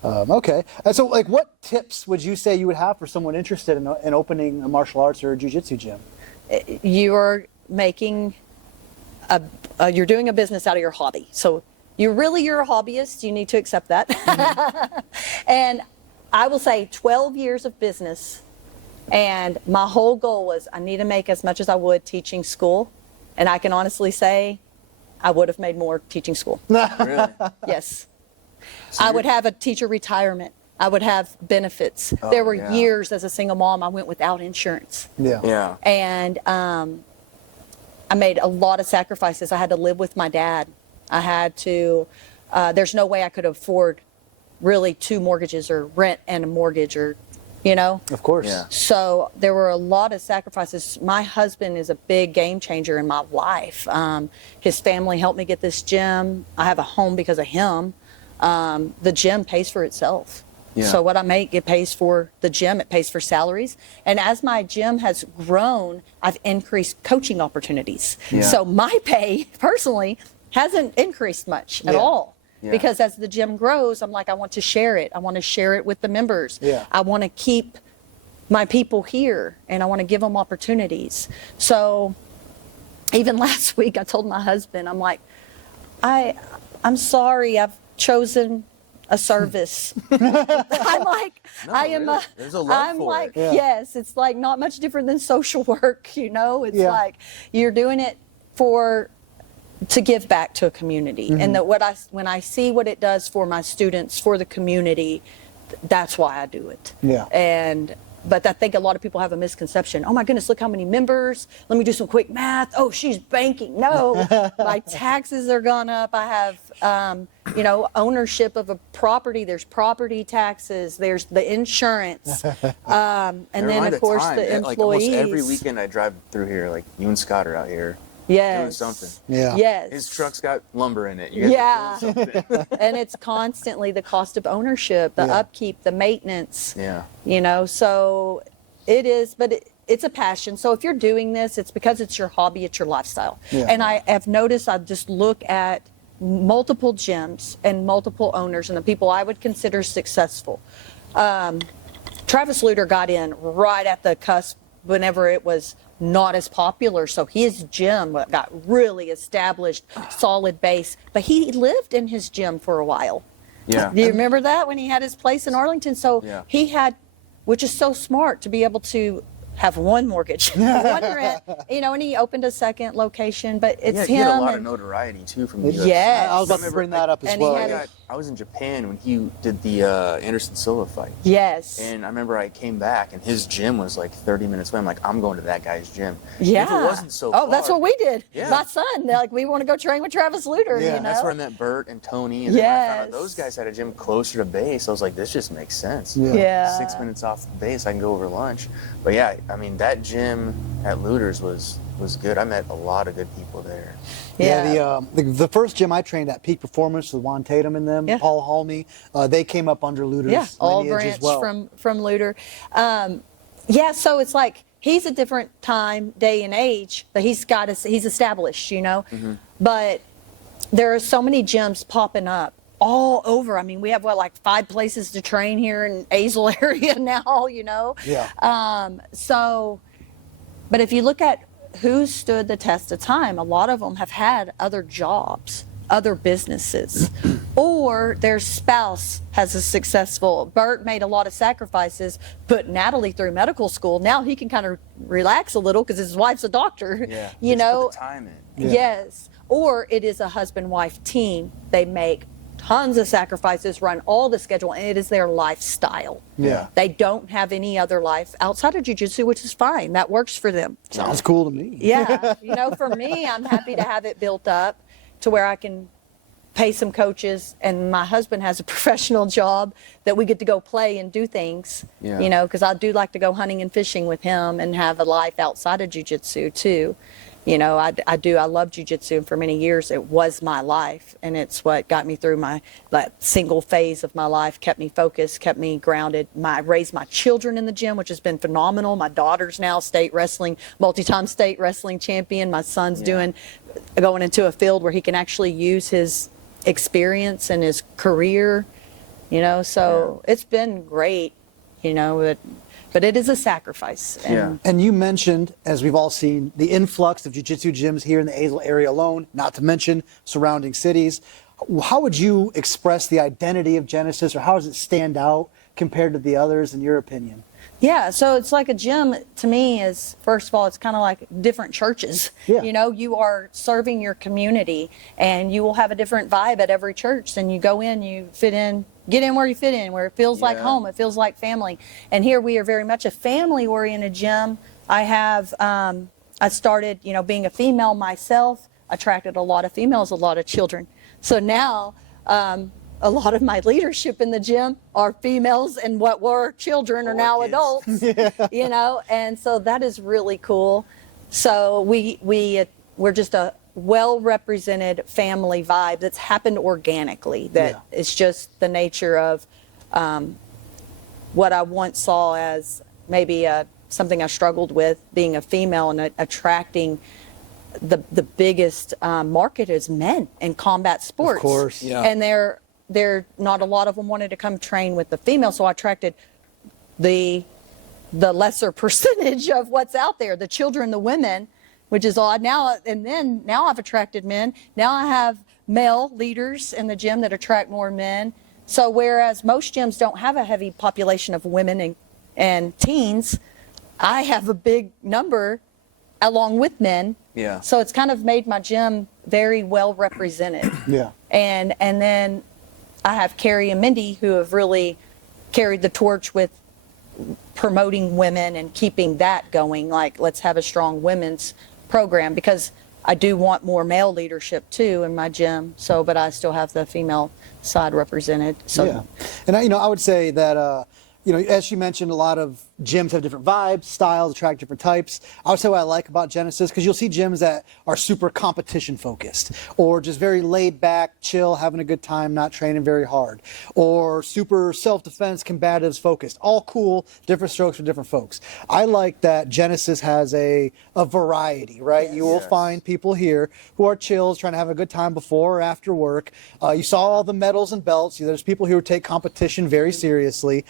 okay. And so, like, what tips would you say you would have for someone interested in opening a martial arts or a jiu-jitsu gym? You are making you're doing a business out of your hobby. So you're a hobbyist. You need to accept that. Mm-hmm. And I will say 12 years of business, and my whole goal was I need to make as much as I would teaching school. And I can honestly say I would have made more teaching school. Really? Yes. So I would have a teacher retirement. I would have benefits. Oh, there were years as a single mom I went without insurance. Yeah. And I made a lot of sacrifices. I had to live with my dad. I had to, there's no way I could afford really 2 mortgages or rent and a mortgage or, Of course. Yeah. So there were a lot of sacrifices. My husband is a big game changer in my life. His family helped me get this gym. I have a home because of him. The gym pays for itself. Yeah. So what I make, it pays for the gym, it pays for salaries. And as my gym has grown, I've increased coaching opportunities. Yeah. So my pay personally hasn't increased much at all. Yeah. Because as the gym grows, I'm like, I want to share it. I want to share it with the members. Yeah. I want to keep my people here, and I want to give them opportunities. So even last week, I told my husband, I'm like, I'm sorry, I've chosen a service. I'm like, There's a love I'm for like, it. yes, it's like not much different than social work, It's Yeah. like you're doing it to give back to a community. Mm-hmm. And that when I see what it does for my students, for the community, that's why I do it. Yeah. But I think a lot of people have a misconception. Oh my goodness, look how many members. Let me do some quick math. Oh, she's banking. No, my taxes are gone up. I have, ownership of a property. There's property taxes. There's the insurance. And then of course the employees. Like almost every weekend I drive through here, like you and Scott are out here. Yes. Doing something. Yeah. Yes. His truck's got lumber in it. You guys are doing something. And it's constantly the cost of ownership, the upkeep, the maintenance. Yeah. So it is, but it's a passion. So if you're doing this, it's because it's your hobby, it's your lifestyle. Yeah. And I have noticed, I just look at multiple gyms and multiple owners and the people I would consider successful. Travis Luter got in right at the cusp whenever it was not as popular. So his gym got really established, solid base, but he lived in his gym for a while. Yeah. Do you remember that when he had his place in Arlington? So he had, which is so smart to be able to have one mortgage, one rent, and he opened a second location, but it's him. He had a lot of notoriety too from the US. Yes. I was about to bring that up as And well. he had I was in Japan when he did the Anderson Silva fight. Yes. And I remember I came back and his gym was like 30 minutes away. I'm like, I'm going to that guy's gym. Yeah. If it wasn't so Oh, that's far, what we did. Yeah. My son, like, we want to go train with Travis Luter. Yeah, You know? That's where I met Bert and Tony. And then I found out Yes. those guys had a gym closer to base. I was like, this just makes sense. Yeah. Yeah. 6 minutes off the base, I can go over lunch. But yeah, I mean, that gym at Luter's was good. I met a lot of good people there. Yeah, the first gym I trained at, Peak Performance, with Juan Tatum and them, Yeah. Paul Halmy, they came up under Luter's Yeah, all lineage branch as well. from Luter. Yeah, so it's like he's a different time, day, and age, but he's established, you know. Mm-hmm. But there are so many gyms popping up all over. I mean, we have like 5 places to train here in Azle area now, you know. Yeah. But if you look at who stood the test of time, a lot of them have had other jobs, other businesses, or their spouse has a successful. Bert made a lot of sacrifices, put Natalie through medical school. Now he can kind of relax a little because his wife's a doctor. Yeah. You Just know. put the time in. Yeah. Yes. Or it is a husband-wife team. They make tons of sacrifices, run all the schedule, and it is their lifestyle. Yeah. They don't have any other life outside of jiu-jitsu, which is fine. That works for them. Sounds cool to me. Yeah. You know, for me, I'm happy to have it built up to where I can pay some coaches, and my husband has a professional job that we get to go play and do things, Yeah. you know, because I do like to go hunting and fishing with him and have a life outside of jiu-jitsu too. You know, I love jiu-jitsu, and for many years it was my life, and it's what got me through that single phase of my life, kept me focused, kept me grounded. I raised my children in the gym, which has been phenomenal. My daughter's now multi-time state wrestling champion. My son's going into a field where he can actually use his experience and his career, you know, so it's been great, you know, but it is a sacrifice. And And you mentioned, as we've all seen, the influx of jiu-jitsu gyms here in the Azle area alone, not to mention surrounding cities. How would you express the identity of Genesis, or how does it stand out compared to the others, in your opinion? Yeah, so it's like a gym to me is, first of all, it's kind of like different churches. Yeah. You know, you are serving your community, and you will have a different vibe at every church. And you go in, you fit in, get in where you fit in, where it feels like home, it feels like family. And here we are very much a family-oriented gym. I started, you know, being a female myself, attracted a lot of females, a lot of children. So now, a lot of my leadership in the gym are females, and what were children are now kids. adults, you know, and so that is really cool. So we're just a well-represented family vibe that's happened organically. That it's just the nature of what I once saw as maybe something I struggled with, being a female and attracting the biggest market is men in combat sports. Of course. Yeah. And they're not a lot of them wanted to come train with the female, so I attracted the lesser percentage of what's out there, the children, the women, which is odd. Now I've attracted men. Now I have male leaders in the gym that attract more men. So whereas most gyms don't have a heavy population of women and teens, I have a big number along with men. Yeah. So it's kind of made my gym very well represented. Yeah. And then I have Carrie and Mindy, who have really carried the torch with promoting women and keeping that going. Like, let's have a strong women's program, because I do want more male leadership too in my gym. So, but I still have the female side represented. So, Yeah. And I would say that, as she mentioned, a lot of gyms have different vibes, styles, attract different types. I would say what I like about Genesis, because you'll see gyms that are super competition focused, or just very laid back, chill, having a good time, not training very hard, or super self-defense, combatives focused. All cool, different strokes for different folks. I like that Genesis has a variety, right? You will find people here who are chills, trying to have a good time before or after work. You saw all the medals and belts. There's people here who take competition very seriously.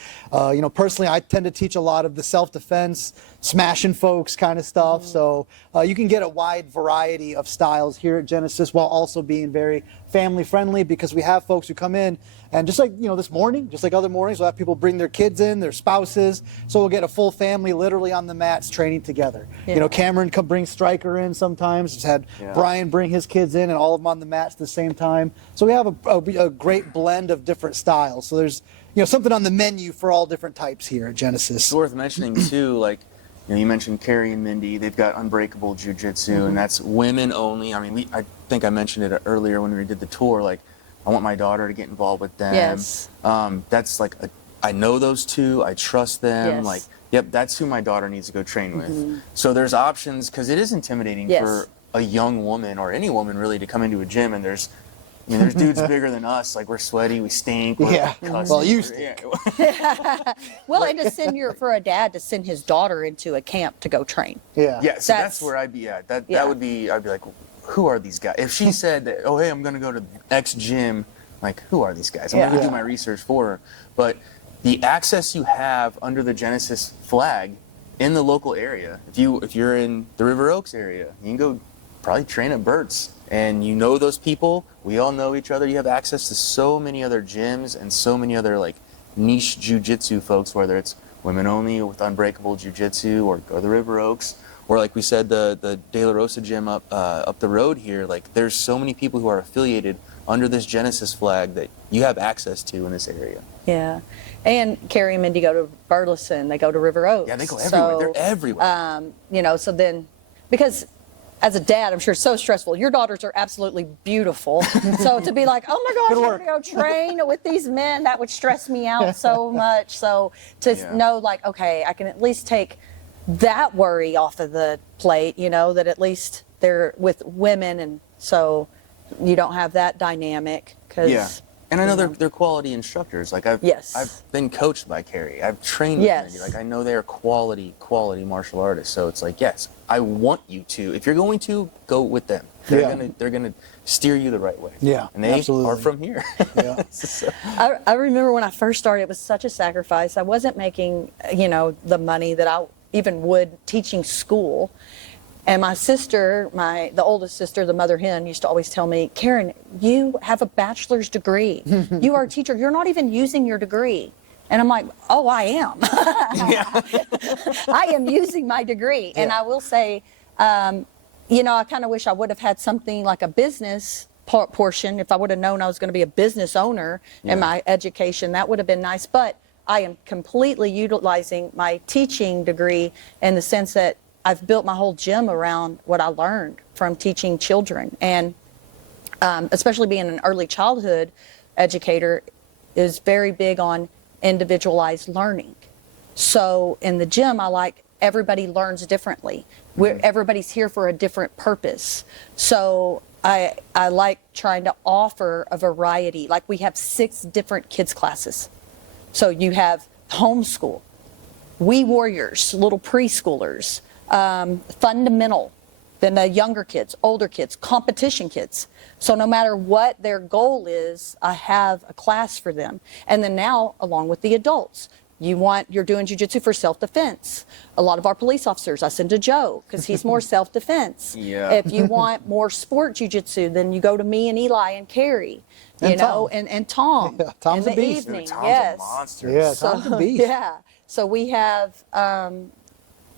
Personally, I tend to teach a lot lot of the self-defense, smashing folks kind of stuff. So you can get a wide variety of styles here at Genesis while also being very family friendly, because we have folks who come in and just like, this morning, just like other mornings, we'll have people bring their kids in, their spouses. So we'll get a full family literally on the mats training together. Yeah. Cameron come bring Stryker in sometimes. Just had Brian bring his kids in and all of them on the mats at the same time. So we have a great blend of different styles. So there's, something on the menu for all different types here at Genesis. It's worth mentioning too, like, you mentioned Carrie and Mindy. They've got Unbreakable Jiu-Jitsu, and that's women only. I mean, I think I mentioned it earlier when we did the tour. Like, I want my daughter to get involved with them. Yes. That's like, I know those two. I trust them. Yes. Like, yep, that's who my daughter needs to go train with. So there's options, because it is intimidating for a young woman or any woman really to come into a gym and there's dudes bigger than us. Like, we're sweaty, we stink. Yeah. Well, you stink. Well, and for a dad to send his daughter into a camp to go train. Yeah. Yeah, so that's where I'd be at. That would be, I'd be like, who are these guys? If she said that, oh, hey, I'm going to go to X gym, like, who are these guys? I'm going to do my research for her. But the access you have under the Genesis flag in the local area, if you're in the River Oaks area, you can go probably train at Burt's. And those people, we all know each other. You have access to so many other gyms and so many other like niche jiu-jitsu folks, whether it's women only with Unbreakable Jiu-Jitsu or go to the River Oaks, or like we said, the De La Rosa gym up the road here. Like, there's so many people who are affiliated under this Genesis flag that you have access to in this area. Yeah. And Carrie and Mindy go to Burleson, they go to River Oaks. Yeah, they go everywhere. So, they're everywhere. So then, because as a dad, I'm sure it's so stressful. Your daughters are absolutely beautiful. So to be like, oh my gosh, I'm going to go train with these men, that would stress me out so much. So to know, like, okay, I can at least take that worry off of the plate, that at least they're with women. And so you don't have that dynamic. And I know they're quality instructors. Like, I've been coached by Carrie. I've trained with Mindy. Like, I know they're quality martial artists. So it's like, yes, I want you to. If you're going to, go with them. They're gonna steer you the right way. Yeah, and they absolutely. are from here. Yeah. I remember when I first started, it was such a sacrifice. I wasn't making, the money that I even would teaching school. And my sister, the oldest sister, the mother hen, used to always tell me, Karen, you have a bachelor's degree. You are a teacher. You're not even using your degree. And I'm like, oh, I am. I am using my degree. And I will say, I kind of wish I would have had something like a business portion. If I would have known I was going to be a business owner in my education, that would have been nice. But I am completely utilizing my teaching degree in the sense that I've built my whole gym around what I learned from teaching children. And especially being an early childhood educator is very big on individualized learning. So in the gym, I like everybody learns differently. Everybody's here for a different purpose. So I like trying to offer a variety. Like, we have 6 different kids classes. So you have homeschool, We Warriors, little preschoolers, fundamental, then the younger kids, older kids, competition kids. So no matter what their goal is, I have a class for them. And then now, along with the adults, you're doing jiu-jitsu for self-defense. A lot of our police officers, I send to Joe because he's more self-defense. Yeah. If you want more sport jiu-jitsu, then you go to me and Eli and Carrie, and Tom. Yeah, Tom's in a the beast. evening. Tom's Yes. a monster. Yeah, Tom's a beast. Yeah. So we have, and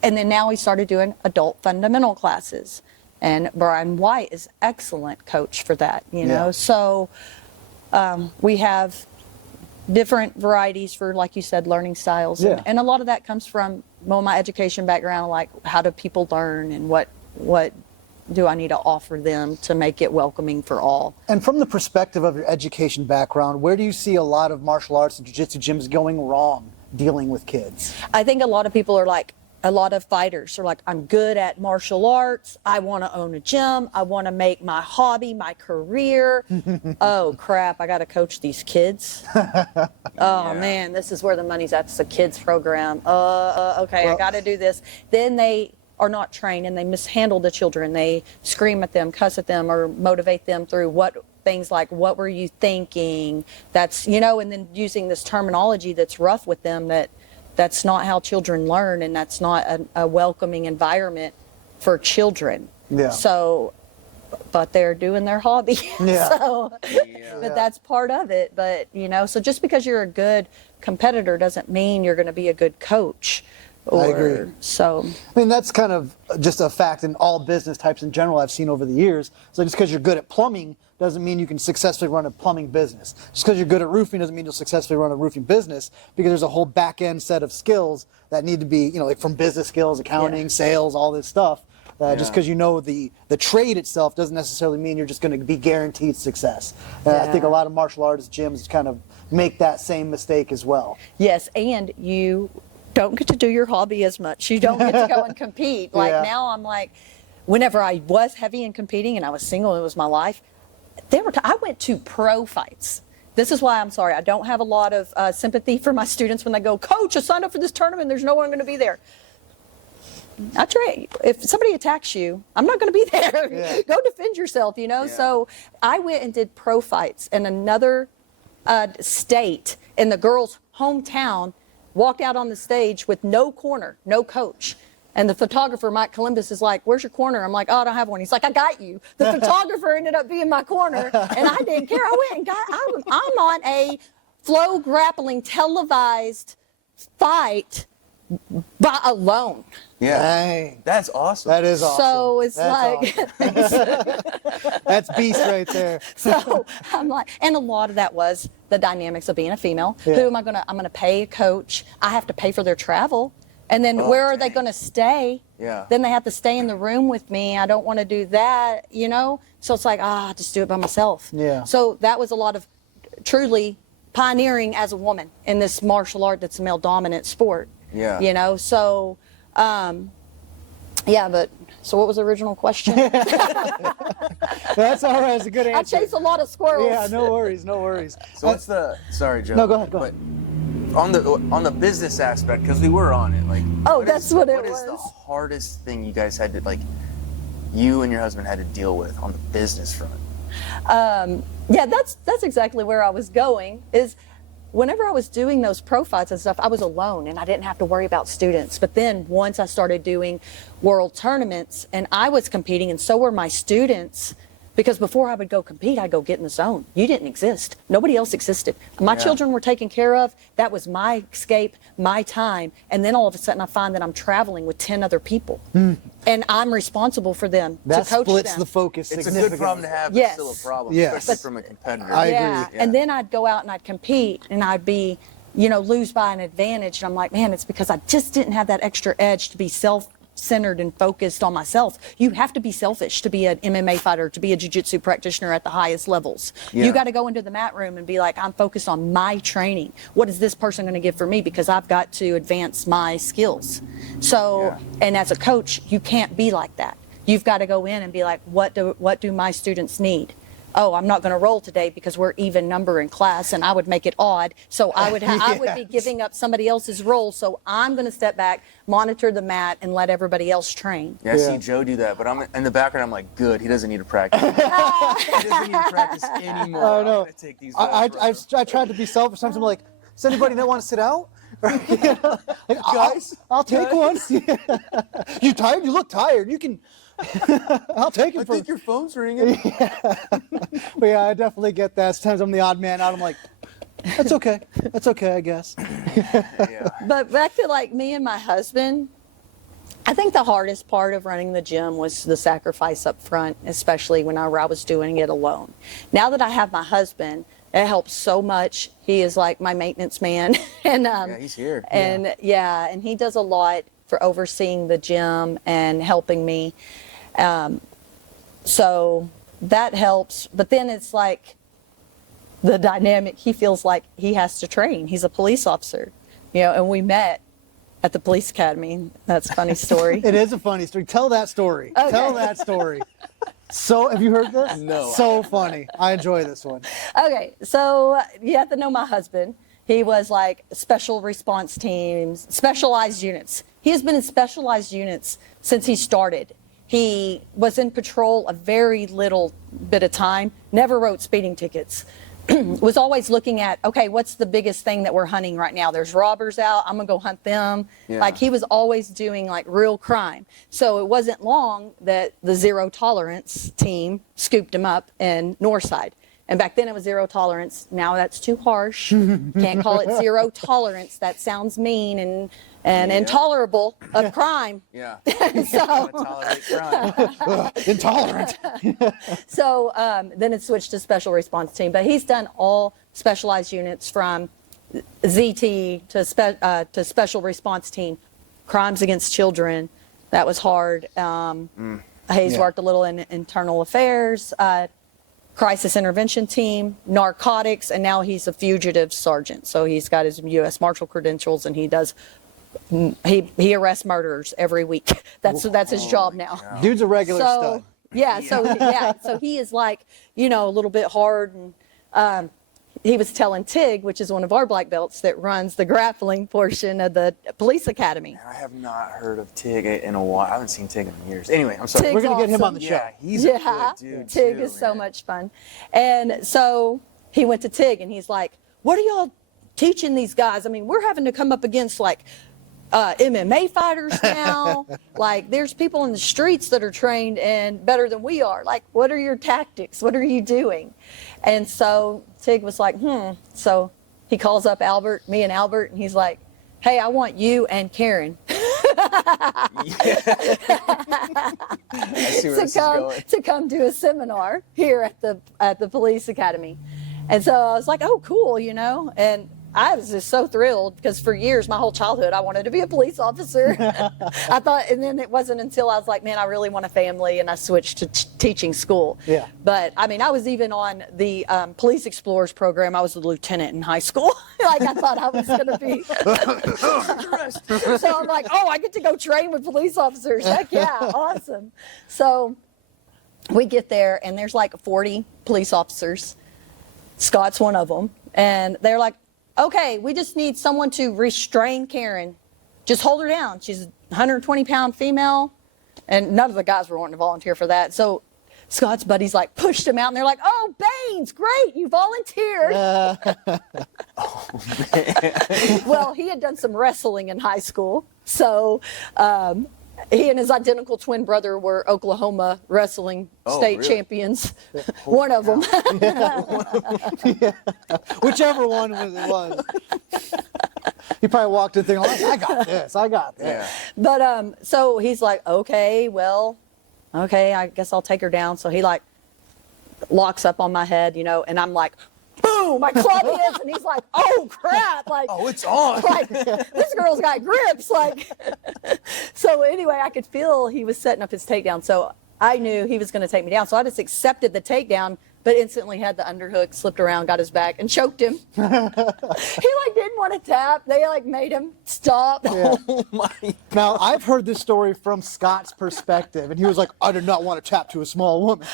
then now we started doing adult fundamental classes. And Brian White is excellent coach for that, you know. Yeah. So we have different varieties for, like you said, learning styles. Yeah. And a lot of that comes from my education background, like how do people learn and what do I need to offer them to make it welcoming for all. And from the perspective of your education background, where do you see a lot of martial arts and jiu-jitsu gyms going wrong dealing with kids? I think a lot of people are like, a lot of fighters are like, I'm good at martial arts. I want to own a gym. I want to make my hobby my career. Oh, crap. I got to coach these kids. Man, this is where the money's at. It's a kids program. Okay, I got to do this. Then they are not trained and they mishandle the children. They scream at them, cuss at them, or motivate them through things like, what were you thinking? That's, and then using this terminology that's rough with them that That's not how children learn, and that's not a welcoming environment for children. Yeah. So, but they're doing their hobby. Yeah. So, but that's part of it. But, so just because you're a good competitor doesn't mean you're going to be a good coach. I agree. So, I mean, that's kind of just a fact in all business types in general I've seen over the years. So just because you're good at plumbing doesn't mean you can successfully run a plumbing business. Just because you're good at roofing doesn't mean you'll successfully run a roofing business, because there's a whole back end set of skills that need to be, like from business skills, accounting, sales, all this stuff. Just because you know the trade itself doesn't necessarily mean you're just going to be guaranteed success. I think a lot of martial artist gyms kind of make that same mistake as well. Yes, and you don't get to do your hobby as much. You don't get to go and compete. Now I'm like, whenever I was heavy in competing and I was single and it was my life, I went to pro fights. This is why I'm sorry. I don't have a lot of sympathy for my students when they go, Coach, I signed up for this tournament. There's no one going to be there. I try. If somebody attacks you, I'm not going to be there. Yeah. Go defend yourself, Yeah. So I went and did pro fights in another state in the girls' hometown, walked out on the stage with no corner, no coach. And the photographer, Mike Columbus, is like, where's your corner? I'm like, oh, I don't have one. He's like, I got you. The photographer ended up being my corner, and I didn't care. I went and I'm on a flow grappling televised fight by alone. Yeah. Dang. That's awesome. That is awesome. So it's awesome. That's beast right there. So I'm like, and a lot of that was the dynamics of being a female. Yeah. Who am I I'm going to pay a coach. I have to pay for their travel. And then where are they going to stay? Yeah. Then they have to stay in the room with me. I don't want to do that, So it's like, I just do it by myself. Yeah. So that was a lot of truly pioneering as a woman in this martial art that's a male dominant sport. Yeah. So, but so what was the original question? That's all right. That's a good answer. I chase a lot of squirrels. Yeah, no worries. So what's sorry, Joe. No, go ahead. But on the business aspect, because we were on it, what is the hardest thing you guys had to, you and your husband had to deal with on the business front? That's exactly where I was going, is whenever I was doing those pro fights and stuff, I was alone and I didn't have to worry about students. But then once I started doing world tournaments and I was competing and so were my students, because before I would go compete, I'd go get in the zone. You didn't exist. Nobody else existed. My children were taken care of. That was my escape, my time. And then all of a sudden I find that I'm traveling with 10 other people. And I'm responsible for them to coach them. That splits the focus It's a good problem to have, but Yes. still a problem, Yes. especially from a competitor. I agree. And then I'd go out and I'd compete and I'd be, lose by an advantage. And I'm like, man, it's because I just didn't have that extra edge to be self-centered and focused on myself. You have to be selfish to be an MMA fighter, to be a jiu-jitsu practitioner at the highest levels. Yeah. You got to go into the mat room and be like, I'm focused on my training. What is this person going to give for me? Because I've got to advance my skills. So, and as a coach, you can't be like that. You've got to go in and be like, what do my students need? Oh, I'm not going to roll today because we're even number in class, and I would make it odd. So I would I would be giving up somebody else's role. So I'm going to step back, monitor the mat, and let everybody else train. Yeah, I see Joe do that, but I'm in the background. I'm like, good. He doesn't need to practice. He doesn't need to practice anymore. Oh, no. I'm going to take these. I tried to be selfish. Sometimes I'm like, does anybody not want to sit out? Guys, I'll take one. You tired? You look tired. You can. I'll take it. I think your phone's ringing. But yeah, I definitely get that. Sometimes I'm the odd man out. I'm like, that's okay. That's okay, I guess. But back to me and my husband, I think the hardest part of running the gym was the sacrifice up front, especially when I was doing it alone. Now that I have my husband, it helps so much. He is like my maintenance man. And he's here. And and he does a lot for overseeing the gym and helping me. So that helps. But then it's like the dynamic, he feels like he has to train. He's a police officer, and we met at the police academy. That's a funny story. It is a funny story. Tell that story. Okay. Tell that story. So, have you heard this? No. So funny. I enjoy this one. Okay, so you have to know my husband. He was like special response teams, specialized units. He has been in specialized units since he started. He was in patrol a very little bit of time, never wrote speeding tickets. was always looking at, okay, what's the biggest thing that we're hunting right now? There's robbers out. I'm going to go hunt them. Yeah. Like he was always doing like real crime. So it wasn't long that the zero tolerance team scooped him up in Northside. And back then it was zero tolerance. Now that's too harsh. Can't call it zero tolerance. That sounds mean and intolerable of crime. Yeah. So Tolerate crime. Intolerant. So then it switched to special response team. But he's done all specialized units from ZT to special response team. Crimes against children, that was hard. He's worked a little in internal affairs, crisis intervention team, narcotics, and now he's a fugitive sergeant. So he's got his U.S. Marshal credentials, and he he arrests murderers every week. That's his job now. Dude's a regular stud. Yeah, so he is like, a little bit hard. And he was telling Tig, which is one of our black belts that runs the grappling portion of the police academy. I have not heard of Tig in a while. I haven't seen Tig in years. Anyway, I'm sorry. Tig's We're going to get him on awesome. the show. Yeah, he's a good dude. Tig too, is so man. much fun. And so he went to Tig and he's like, what are y'all teaching these guys? I mean, we're having to come up against like MMA fighters now. Like there's people in the streets that are trained and better than we are. Like, what are your tactics? What are you doing? And so Tig was like, So he calls up me and Albert, and he's like, hey, I want you and Karen to come do a seminar here at the police academy. And so I was like, oh, cool, and I was just so thrilled because for years, my whole childhood, I wanted to be a police officer. I thought, and then it wasn't until I was like, man, I really want a family, and I switched to teaching school. Yeah. But I mean, I was even on the Police Explorers program. I was a lieutenant in high school. Like I thought I was going to be. So I'm like, oh, I get to go train with police officers. Heck yeah, awesome. So we get there, and there's like 40 police officers. Scott's one of them, and they're like, okay, we just need someone to restrain Karen. Just hold her down. She's a 120-pound female. And none of the guys were wanting to volunteer for that. So Scott's buddies like pushed him out, and they're like, oh, Baines, great, you volunteered. Well, he had done some wrestling in high school. So he and his identical twin brother were Oklahoma wrestling state champions. One of them. Whichever one it was. He probably walked in thinking, I got this. Yeah. But so he's like, okay, I guess I'll take her down. So he like locks up on my head, and I'm like, boom, my club hits, and he's like, oh crap, like, Oh, it's on. like this girl's got grips, like. So anyway, I could feel he was setting up his takedown, so I knew he was going to take me down. So I just accepted the takedown, but instantly had the underhook, slipped around, got his back, and choked him. He like didn't want to tap. They like made him stop. Yeah. Oh my. Now, I've heard this story from Scott's perspective, and he was like, I did not want to tap to a small woman.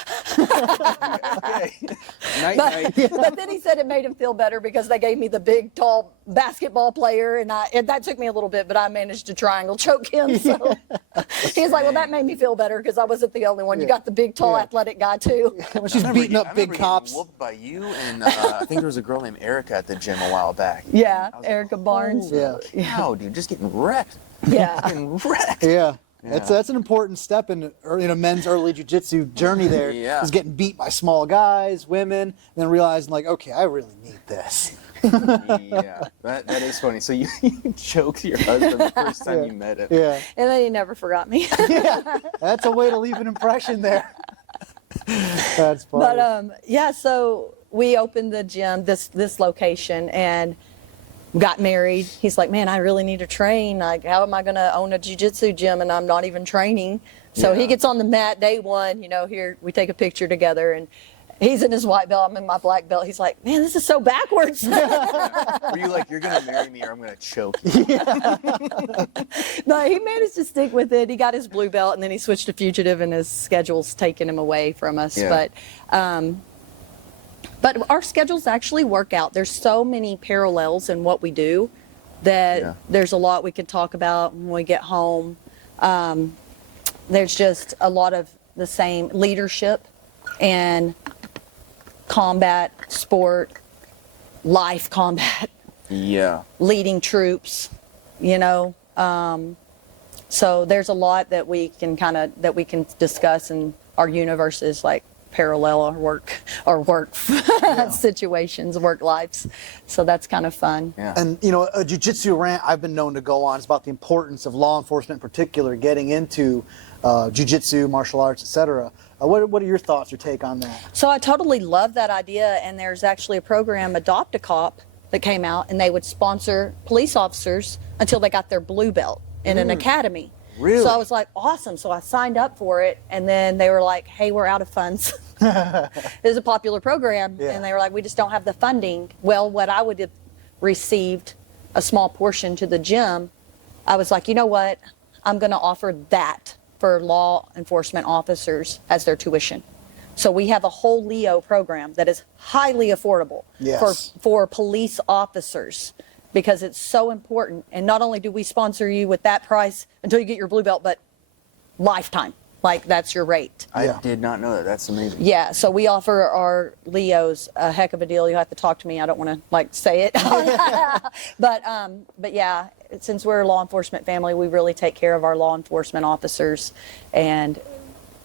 Night. But then he said it made him feel better because they gave me the big, tall basketball player, and that took me a little bit, but I managed to triangle choke him. So he's like, well, that made me feel better because I wasn't the only one. You got the big, tall, athletic guy too. Well, she's beating up big cops. Whooped by you, and I think there was a girl named Erica at the gym a while back. Yeah, I was Erica Barnes. Yeah. Wow, dude, just getting wrecked. Yeah. Getting wrecked. Yeah. That's an important step in a men's early jiu-jitsu journey there. Yeah. Is getting beat by small guys, women, and then realizing like, okay, I really need this. Yeah, that is funny. So you choked your husband the first time you met him. Yeah. And then he never forgot me. Yeah. That's a way to leave an impression there. That's funny. But so we opened the gym, this location, and got married. He's like, man, I really need to train. Like, how am I going to own a jiu-jitsu gym and I'm not even training? So he gets on the mat day one, here we take a picture together, and he's in his white belt, I'm in my black belt. He's like, man, this is so backwards. Were you like, you're going to marry me or I'm going to choke you? No, he managed to stick with it. He got his blue belt, and then he switched to fugitive, and his schedule's taken him away from us. Yeah. But our schedules actually work out. There's so many parallels in what we do that there's a lot we could talk about when we get home. There's just a lot of the same leadership and combat, sport, live combat, leading troops, you know. So there's a lot that we can discuss, and our universe is like parallel our work situations, work lives. So that's kind of fun. Yeah. And you know, a jiu-jitsu rant I've been known to go on is about the importance of law enforcement in particular getting into jiu-jitsu, martial arts, etc. What are your thoughts or take on that? So I totally love that idea, and there's actually a program, Adopt a Cop, that came out, and they would sponsor police officers until they got their blue belt in an academy. Really? So I was like, awesome. So I signed up for it, and then they were like, hey, we're out of funds. It was a popular program, and they were like, we just don't have the funding. Well, what I would have received, a small portion to the gym, I was like, you know what? I'm going to offer that for law enforcement officers as their tuition. So we have a whole LEO program that is highly affordable for police officers, because it's so important. And not only do we sponsor you with that price until you get your blue belt, but lifetime. Like, that's your rate. I did not know that. That's amazing. Yeah, so we offer our LEOs a heck of a deal. You have to talk to me. I don't want to say it. But yeah, since we're a law enforcement family, we really take care of our law enforcement officers, and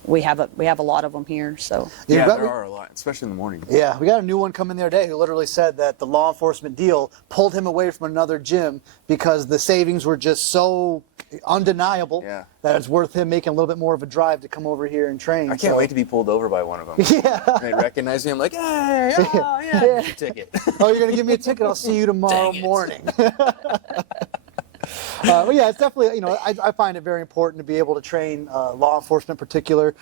we have a lot of them here. So there are a lot, especially in the morning. Yeah, we got a new one coming the other day who literally said that the law enforcement deal pulled him away from another gym because the savings were just so undeniable that it's worth him making a little bit more of a drive to come over here and train. I can't wait to be pulled over by one of them. And they recognize me. I'm like, hey, here's your ticket. Oh, you're going to give me a ticket? I'll see you tomorrow morning. But yeah, it's definitely, you know, I find it very important to be able to train law enforcement in particular.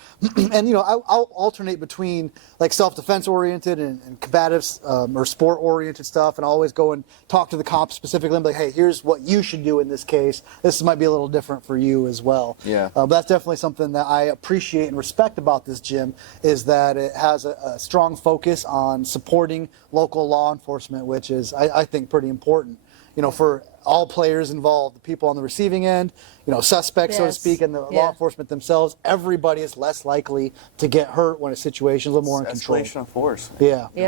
And, you know, I'll alternate between like self-defense oriented and combative or sport oriented stuff. And I always go and talk to the cops specifically and be like, hey, here's what you should do in this case. This might be a little different for you as well. Yeah. But that's definitely something that I appreciate and respect about this gym, is that it has a strong focus on supporting local law enforcement, which is, I think, pretty important. You know, for all players involved, the people on the receiving end, you know, suspects, so to speak, and the law enforcement themselves, everybody is less likely to get hurt when a situation is a little more in control. Escalation of force. Yeah. You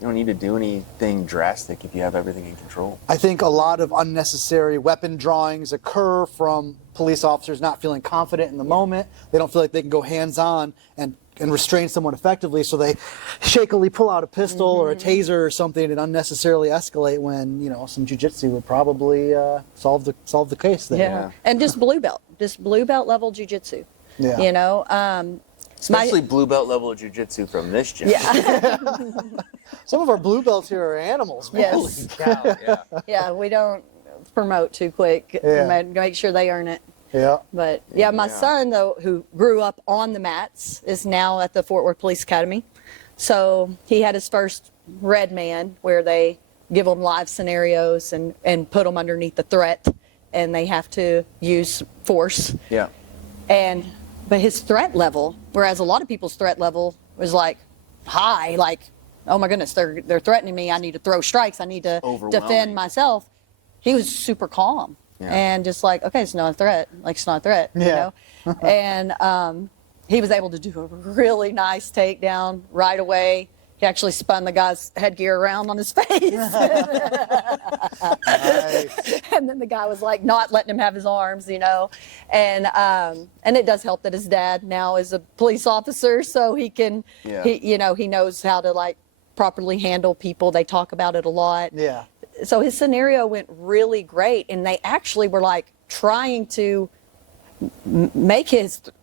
don't need to do anything drastic if you have everything in control. I think a lot of unnecessary weapon drawings occur from police officers not feeling confident in the moment. They don't feel like they can go hands-on and restrain someone effectively, so they shakily pull out a pistol or a taser or something and unnecessarily escalate, when, you know, some jiu-jitsu would probably solve the case there. Yeah. And just blue belt level jiu-jitsu. Yeah. You know, especially blue belt level of jiu-jitsu from this gym. Yeah. Some of our blue belts here are animals, man. Yes. Holy cow, Yeah, we don't promote too quick. Make sure they earn it. Yeah. But yeah, my son, though, who grew up on the mats, is now at the Fort Worth Police Academy. So he had his first Red Man, where they give them live scenarios and put them underneath the threat, and they have to use force. Yeah. But his threat level, whereas a lot of people's threat level was like high, like, oh my goodness, they're threatening me. I need to throw strikes. I need to defend myself. He was super calm. Yeah. And just like, okay, it's not a threat. Like, it's not a threat, you know? And he was able to do a really nice takedown right away. He actually spun the guy's headgear around on his face. Nice. And then the guy was like not letting him have his arms, you know? And it does help that his dad now is a police officer, so he can, he knows how to like properly handle people. They talk about it a lot. Yeah. So his scenario went really great, and they actually were like trying to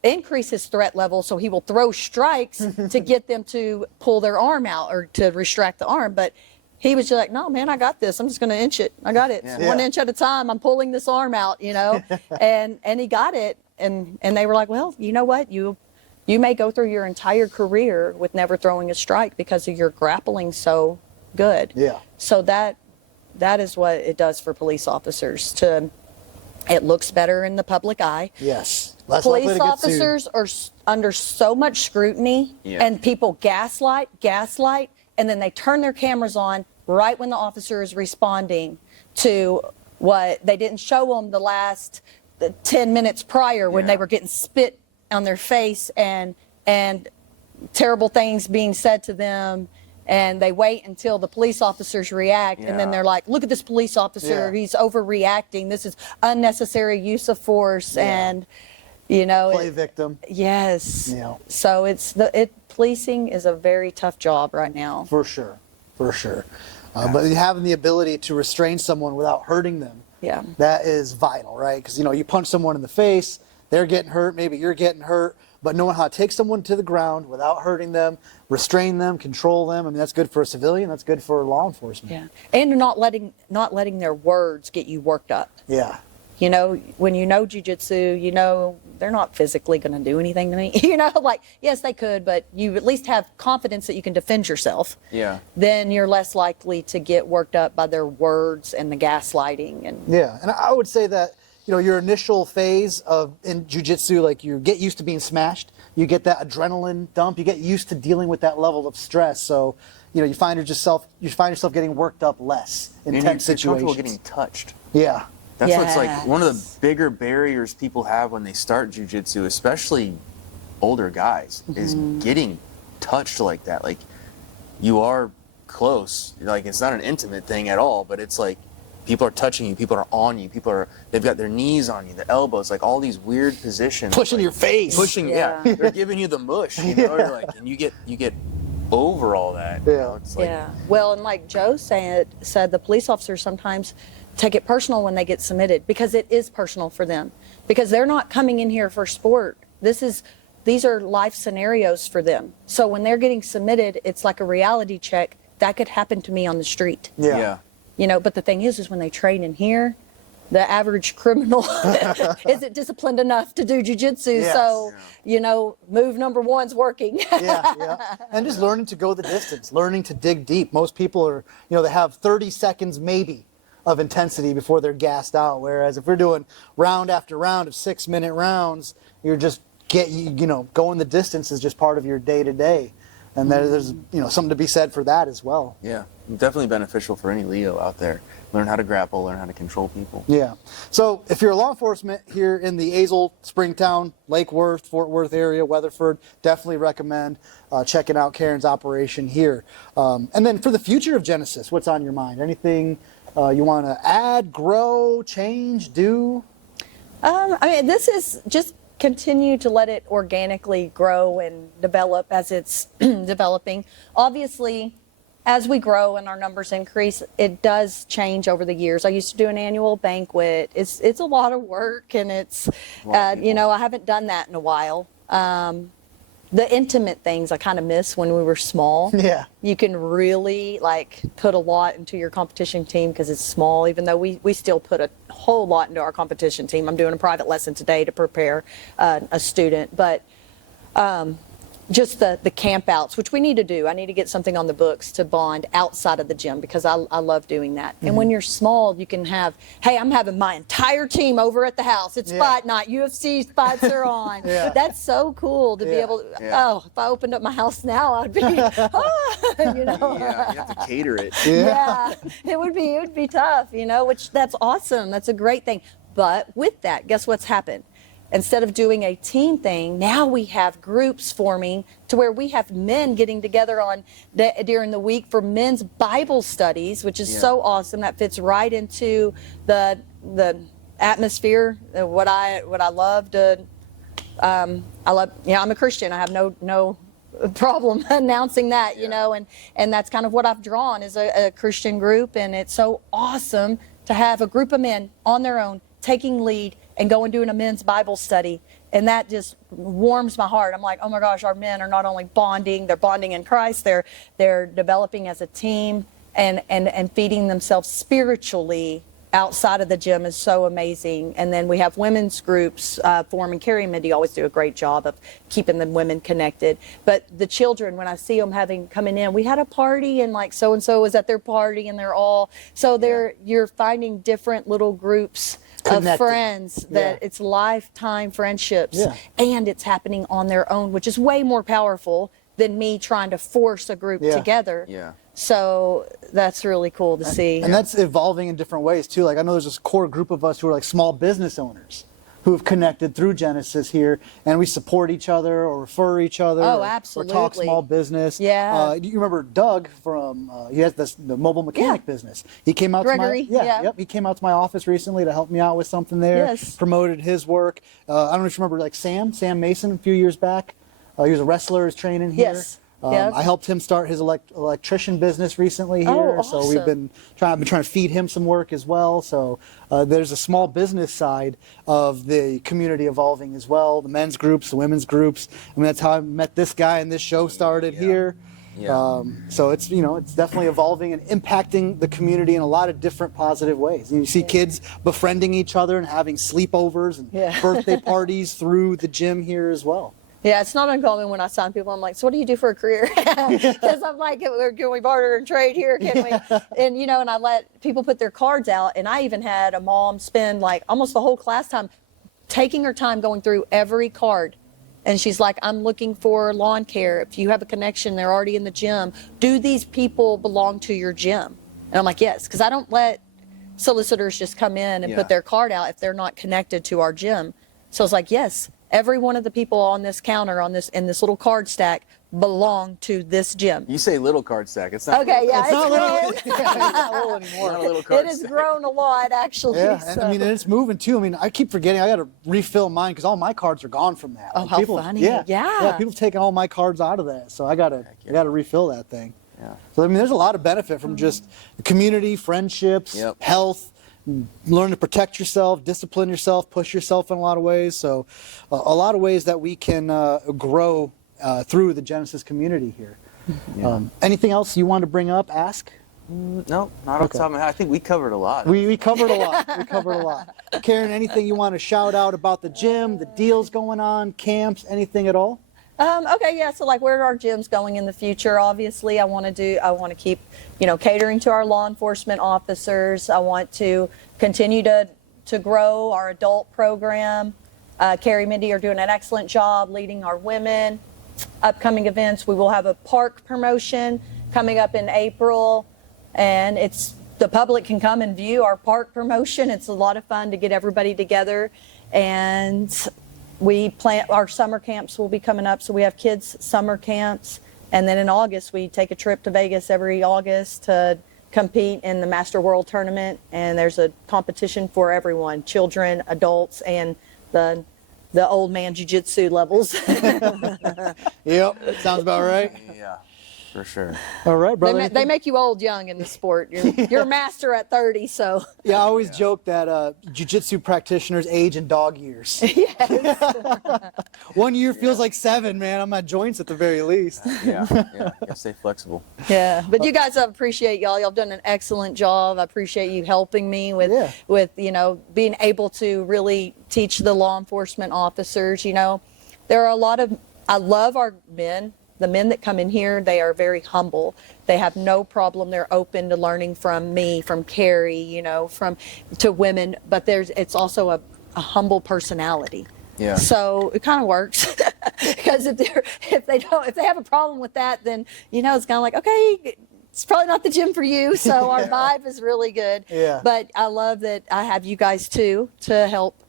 increase his threat level, so he will throw strikes to get them to pull their arm out or to retract the arm. But he was just like, no, man, I got this. I'm just going to inch it. I got it. Yeah. 1 inch at a time. I'm pulling this arm out, you know, and he got it. And they were like, well, you know what? You may go through your entire career with never throwing a strike because of your grappling so good. Yeah. So that is what it does for police officers. It looks better in the public eye. Yes. Police officers are under so much scrutiny, and people gaslight, and then they turn their cameras on right when the officer is responding to what they didn't show them the 10 minutes prior, when they were getting spit on their face and terrible things being said to them. and they wait until the police officers react, and then they're like, look at this police officer, he's overreacting, this is unnecessary use of force, and play victim. Yes. So policing is a very tough job right now. For sure. But having the ability to restrain someone without hurting them, that is vital, right? Because you punch someone in the face, they're getting hurt, maybe you're getting hurt, but knowing how to take someone to the ground without hurting them, restrain them, control them, I mean, that's good for a civilian, that's good for law enforcement. Yeah, and not letting their words get you worked up. Yeah. When jiu-jitsu, they're not physically going to do anything to me. Yes, they could, but you at least have confidence that you can defend yourself. Yeah. Then you're less likely to get worked up by their words and the gaslighting. And I would say that, your initial phase in jiu-jitsu, like you get used to being smashed, you get that adrenaline dump, you get used to dealing with that level of stress. So, you find yourself getting worked up less in tense situations. You're comfortable getting touched. Yeah. That's what's like one of the bigger barriers people have when they start jiu-jitsu, especially older guys, is getting touched like that. Like, you are close. Like, it's not an intimate thing at all, but it's like people are touching you, people are on you, they've got their knees on you, the elbows, like all these weird positions. Pushing your face. They're giving you the mush, and you get over all that. It's like, Well, and like Joe said, the police officers sometimes take it personal when they get submitted, because it is personal for them, because they're not coming in here for sport. These are life scenarios for them. So when they're getting submitted, it's like a reality check. That could happen to me on the street. But the thing is when they train in here, the average criminal isn't disciplined enough to do jiu-jitsu. So, move number one's working. And just learning to go the distance, learning to dig deep. Most people are, they have 30 seconds maybe of intensity before they're gassed out. Whereas if we're doing round after round of 6-minute rounds, you're just going the distance is just part of your day to day. And there's something to be said for that as well. Yeah, definitely beneficial for any Leo out there. Learn how to grapple, learn how to control people. Yeah. So if you're law enforcement here in the Azle, Springtown, Lake Worth, Fort Worth area, Weatherford, definitely recommend checking out Karen's operation here. And then for the future of Genesis, what's on your mind? Anything you want to add, grow, change, do? This is just continue to let it organically grow and develop as it's developing. Obviously, as we grow and our numbers increase, it does change over the years. I used to do an annual banquet. It's a lot of work, and it's I haven't done that in a while. The intimate things I kind of miss when we were small. Yeah. You can really put a lot into your competition team because it's small, even though we still put a whole lot into our competition team. I'm doing a private lesson today to prepare a student, but just the camp outs, which we need to do. I need to get something on the books to bond outside of the gym because I love doing that. And when you're small, you can have, hey, I'm having my entire team over at the house. It's fight night. UFC fights are on. That's so cool to be able to, if I opened up my house now, I'd be, you have to cater it. It would be tough, which that's awesome. That's a great thing. But with that, guess what's happened? Instead of doing a team thing, now we have groups forming to where we have men getting together during the week for men's Bible studies, which is so awesome. That fits right into the atmosphere. What I love to. I'm a Christian. I have no problem announcing that, and that's kind of what I've drawn is a Christian group, and it's so awesome to have a group of men on their own taking lead and going doing a men's Bible study. And that just warms my heart. I'm like, oh my gosh, our men are not only bonding, they're bonding in Christ, they're developing as a team and feeding themselves spiritually outside of the gym is so amazing. And then we have women's groups forming. Carrie and Mindy always do a great job of keeping the women connected. But the children, when I see them coming in, we had a party and so-and-so was at their party and they're all, you're finding different little groups connected. Of friends that it's lifetime friendships and it's happening on their own, which is way more powerful than me trying to force a group together. So that's really cool to see. And that's evolving in different ways too. Like I know there's this core group of us who are like small business owners who have connected through Genesis here, and we support each other or refer each other. Oh, or absolutely. talk small business. Yeah. You remember Doug from, he has the mobile mechanic business. He came out Gregory, to my, yep, he came out to my office recently to help me out with something there. Yes. Promoted his work. I don't know if you remember like Sam Mason a few years back. He was a wrestler, is training here. Yes. Yep. I helped him start his electrician business recently here. Oh, So awesome. I've been trying to feed him some work as well. So there's a small business side of the community evolving as well. The men's groups, the women's groups. I mean, that's how I met this guy and this show started here. Yeah. So it's it's definitely evolving and impacting the community in a lot of different positive ways. You see kids befriending each other and having sleepovers and birthday parties through the gym here as well. Yeah, it's not uncommon when I sign people. I'm like, so what do you do for a career? Because I'm like, can we barter and trade here? Can we? And, and I let people put their cards out. And I even had a mom spend like almost the whole class time taking her time going through every card. And she's like, I'm looking for lawn care. If you have a connection, they're already in the gym. Do these people belong to your gym? And I'm like, yes, because I don't let solicitors just come in and put their card out if they're not connected to our gym. So it's like, yes. Every one of the people on this counter in this little card stack belong to this gym. You say little card stack. It's not. Okay, yeah, It's not grown. it's not little anymore. Not a little card It has stack. grown a lot, actually. Yeah, so. and I mean, and it's moving too. I mean, I keep forgetting I got to refill mine because all my cards are gone from that. Oh, Like, how funny. Yeah. People taking all my cards out of that, so I got to refill that thing. Yeah. So I mean, there's a lot of benefit from just community, friendships, health. Learn to protect yourself, discipline yourself, push yourself in a lot of ways. So, a lot of ways that we can grow through the Genesis community here. Yeah. Anything else you want to bring up? Ask. No, not off the top of my head. I think we covered a lot. We covered a lot. We covered a lot. Karen, anything you want to shout out about the gym, the deals going on, camps, anything at all? Okay, yeah. So, like, where are our gyms going in the future? Obviously, I want to keep, catering to our law enforcement officers. I want to continue to grow our adult program. Carrie and Mindy are doing an excellent job leading our women. Upcoming events, we will have a park promotion coming up in April, and the public can come and view our park promotion. It's a lot of fun to get everybody together, and we plan our summer camps will be coming up. So we have kids summer camps, and then in August we take a trip to Vegas every August to compete in the Master World Tournament, and there's a competition for everyone, children, adults, and the old man jiu-jitsu levels. Yep, sounds about right. Yeah, for sure. All right, brother. They make you old young in the sport. You're a master at 30, so. Yeah, I always joke that jiu-jitsu practitioners age in dog years. Yes. 1 year feels like 7, man, on my joints at the very least. Yeah. Gotta stay flexible. Yeah, but you guys, I appreciate y'all. Y'all have done an excellent job. I appreciate you helping me with being able to really teach the law enforcement officers. There are a lot of, I love our men. The men that come in here, they are very humble. They have no problem. They're open to learning from me, from Carrie, to women. But it's also a humble personality. Yeah. So it kind of works because if they have a problem with that, then it's kind of like, okay, it's probably not the gym for you. So our vibe is really good. Yeah. But I love that I have you guys too to help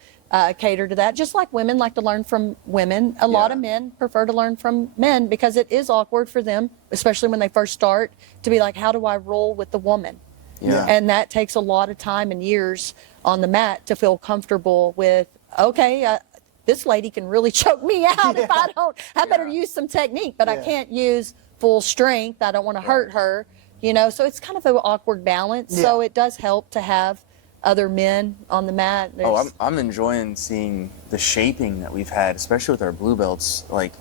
cater to that. Just like women like to learn from women, a lot of men prefer to learn from men because it is awkward for them, especially when they first start, to be like, how do I roll with the woman? Yeah. And that takes a lot of time and years on the mat to feel comfortable with, okay, this lady can really choke me out if I don't. I better use some technique, but I can't use full strength. I don't want to hurt her, So it's kind of an awkward balance. Yeah. So it does help to have other men on the mat. I'm enjoying seeing the shaping that we've had, especially with our blue belts. Like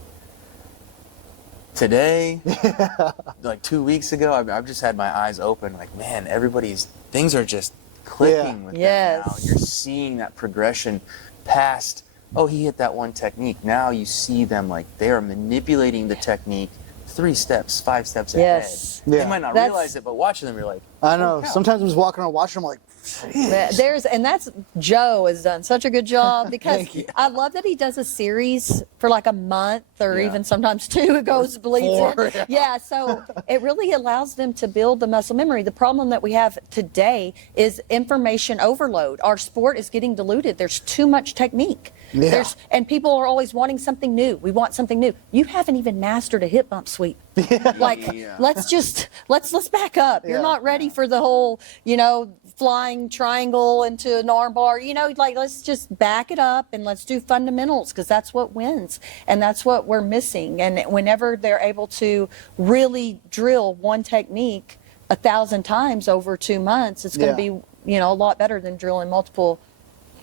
today, like 2 weeks ago, I've just had my eyes open. Like, man, things are just clicking with them now. You're seeing that progression past, he hit that one technique. Now you see them like they are manipulating the technique 3 steps, 5 steps ahead. Yeah. They might not realize it, but watching them, you're like, I know. Sometimes I'm just walking around watching them like, That's Joe has done such a good job because Thank you. I love that he does a series for like a month or Yeah. even sometimes 2, it goes bleeds Four, in. Yeah, so it really allows them to build the muscle memory. The problem that we have today is information overload. Our sport is getting diluted. There's too much technique. Yeah. And people are always wanting something new. We want something new. You haven't even mastered a hip bump sweep. Like, Yeah. let's back up. You're Yeah. not ready for the whole, flying triangle into an arm bar. Let's just back it up and let's do fundamentals, because that's what wins. And that's what we're missing. And whenever they're able to really drill one technique 1,000 times over 2 months, it's going to be, a lot better than drilling multiple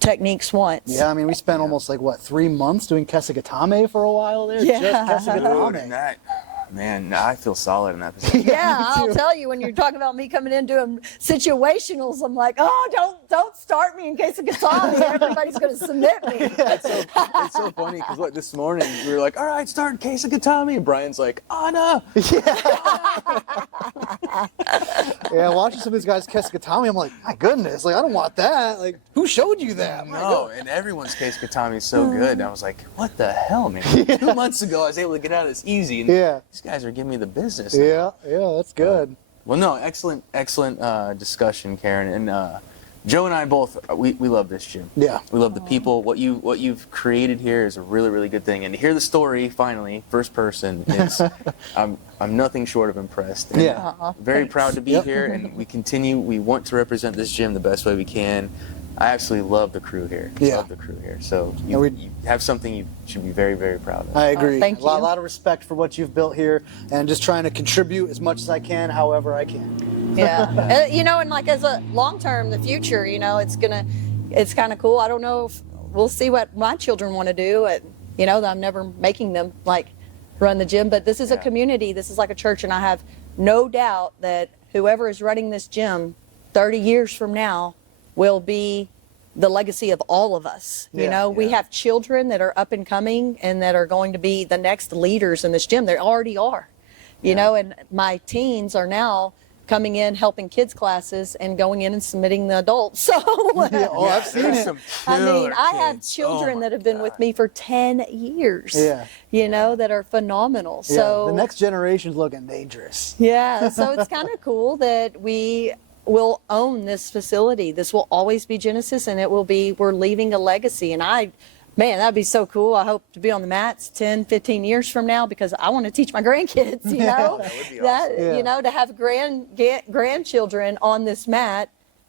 techniques once. Yeah, I mean, we spent almost 3 months doing Kesagatame for a while there. Yeah. Just Dude, Kesagatame. and that, man, I feel solid in that position. Yeah, me I'll too. tell you, when you're talking about me coming in doing situationals, I'm like, oh, don't start me in case of Gatami. Everybody's going to submit me. It's so funny because this morning we were like, all right, start case of Gatami. And Brian's like, Anna. Yeah, watching some of these guys Kesagatame, I'm like, my goodness, I don't want that. Like, who showed you that? My No, and everyone's case Gatami is so good. And I was like, what the hell, man? 2 months ago, I was able to get out of this easy. And Yeah. these guys are giving me the business. Yeah, that's good. Well, no, excellent discussion, Karen. And Joe and I both, we love this gym. Yeah. We love the people. What you've created here is a really, really good thing. And to hear the story, finally, first person, is I'm nothing short of impressed. And Yeah. very proud to be Yep. here. And we want to represent this gym the best way we can. I absolutely love the crew here. Yeah. Love the crew here. So Yeah, we- you have something you should be very, very proud of. I agree. thank A lot, you. lot of respect for what you've built here, and just trying to contribute as much as I can, however I can. Yeah. And as a long term, the future, it's kind of cool. I don't know if we'll see what my children want to do. I'm never making them run the gym, but this is a community. This is like a church, and I have no doubt that whoever is running this gym 30 years from now will be the legacy of all of us. We have children that are up and coming and that are going to be the next leaders in this gym. They already are, and my teens are now coming in, helping kids classes and going in and submitting the adults. So I've seen there's it. some I mean, killer I have kids. children Oh my that have been with me for 10 years, Yeah. that are phenomenal. Yeah, So the next generation's looking dangerous. yeah, so it's kind of cool that we will own this facility. This will always be Genesis, and we're leaving a legacy. And that'd be so cool. I hope to be on the mats 10, 15 years from now, because I want to teach my grandkids, That would be awesome. Yeah. to have grandchildren on this mat.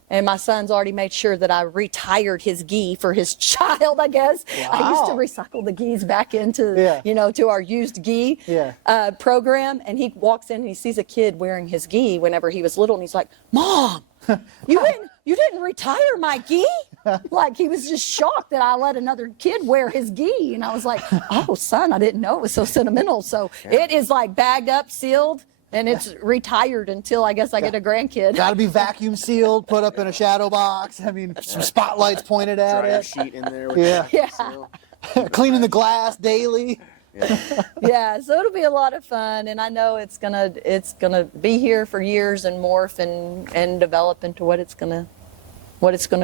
And my son's already made sure that I retired his gi for his child, I guess. I used to Wow. recycle the gis back into, to our used gi program. And he walks in and he sees a kid wearing his gi whenever he was little. And he's like, Mom, you didn't retire my gi? Like, he was just shocked that I let another kid wear his gi. And I was like, oh, son, I didn't know it was so sentimental. So it is bagged up, sealed. And it's retired until I guess I get a grandkid. Got to be vacuum sealed, put up in a shadow box. I mean, some spotlights pointed at Dryer it. sheet in there. With Yeah. seal. Cleaning the glass daily. Yeah, so it'll be a lot of fun, and I know it's gonna be here for years and morph and develop into what it's gonna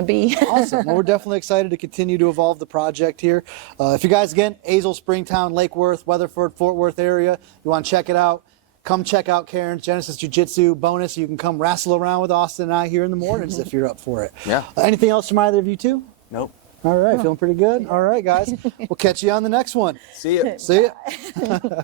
be. Awesome. Well, we're definitely excited to continue to evolve the project here. If you guys, again, Azle, Springtown, Lake Worth, Weatherford, Fort Worth area, you want to check it out, come check out Karen's Genesis Jiu-Jitsu. Bonus, you can come wrestle around with Austin and I here in the mornings if you're up for it. Yeah. Anything else from either of you two? Nope. All right, feeling pretty good? All right, guys. We'll catch you on the next one. See ya. See ya.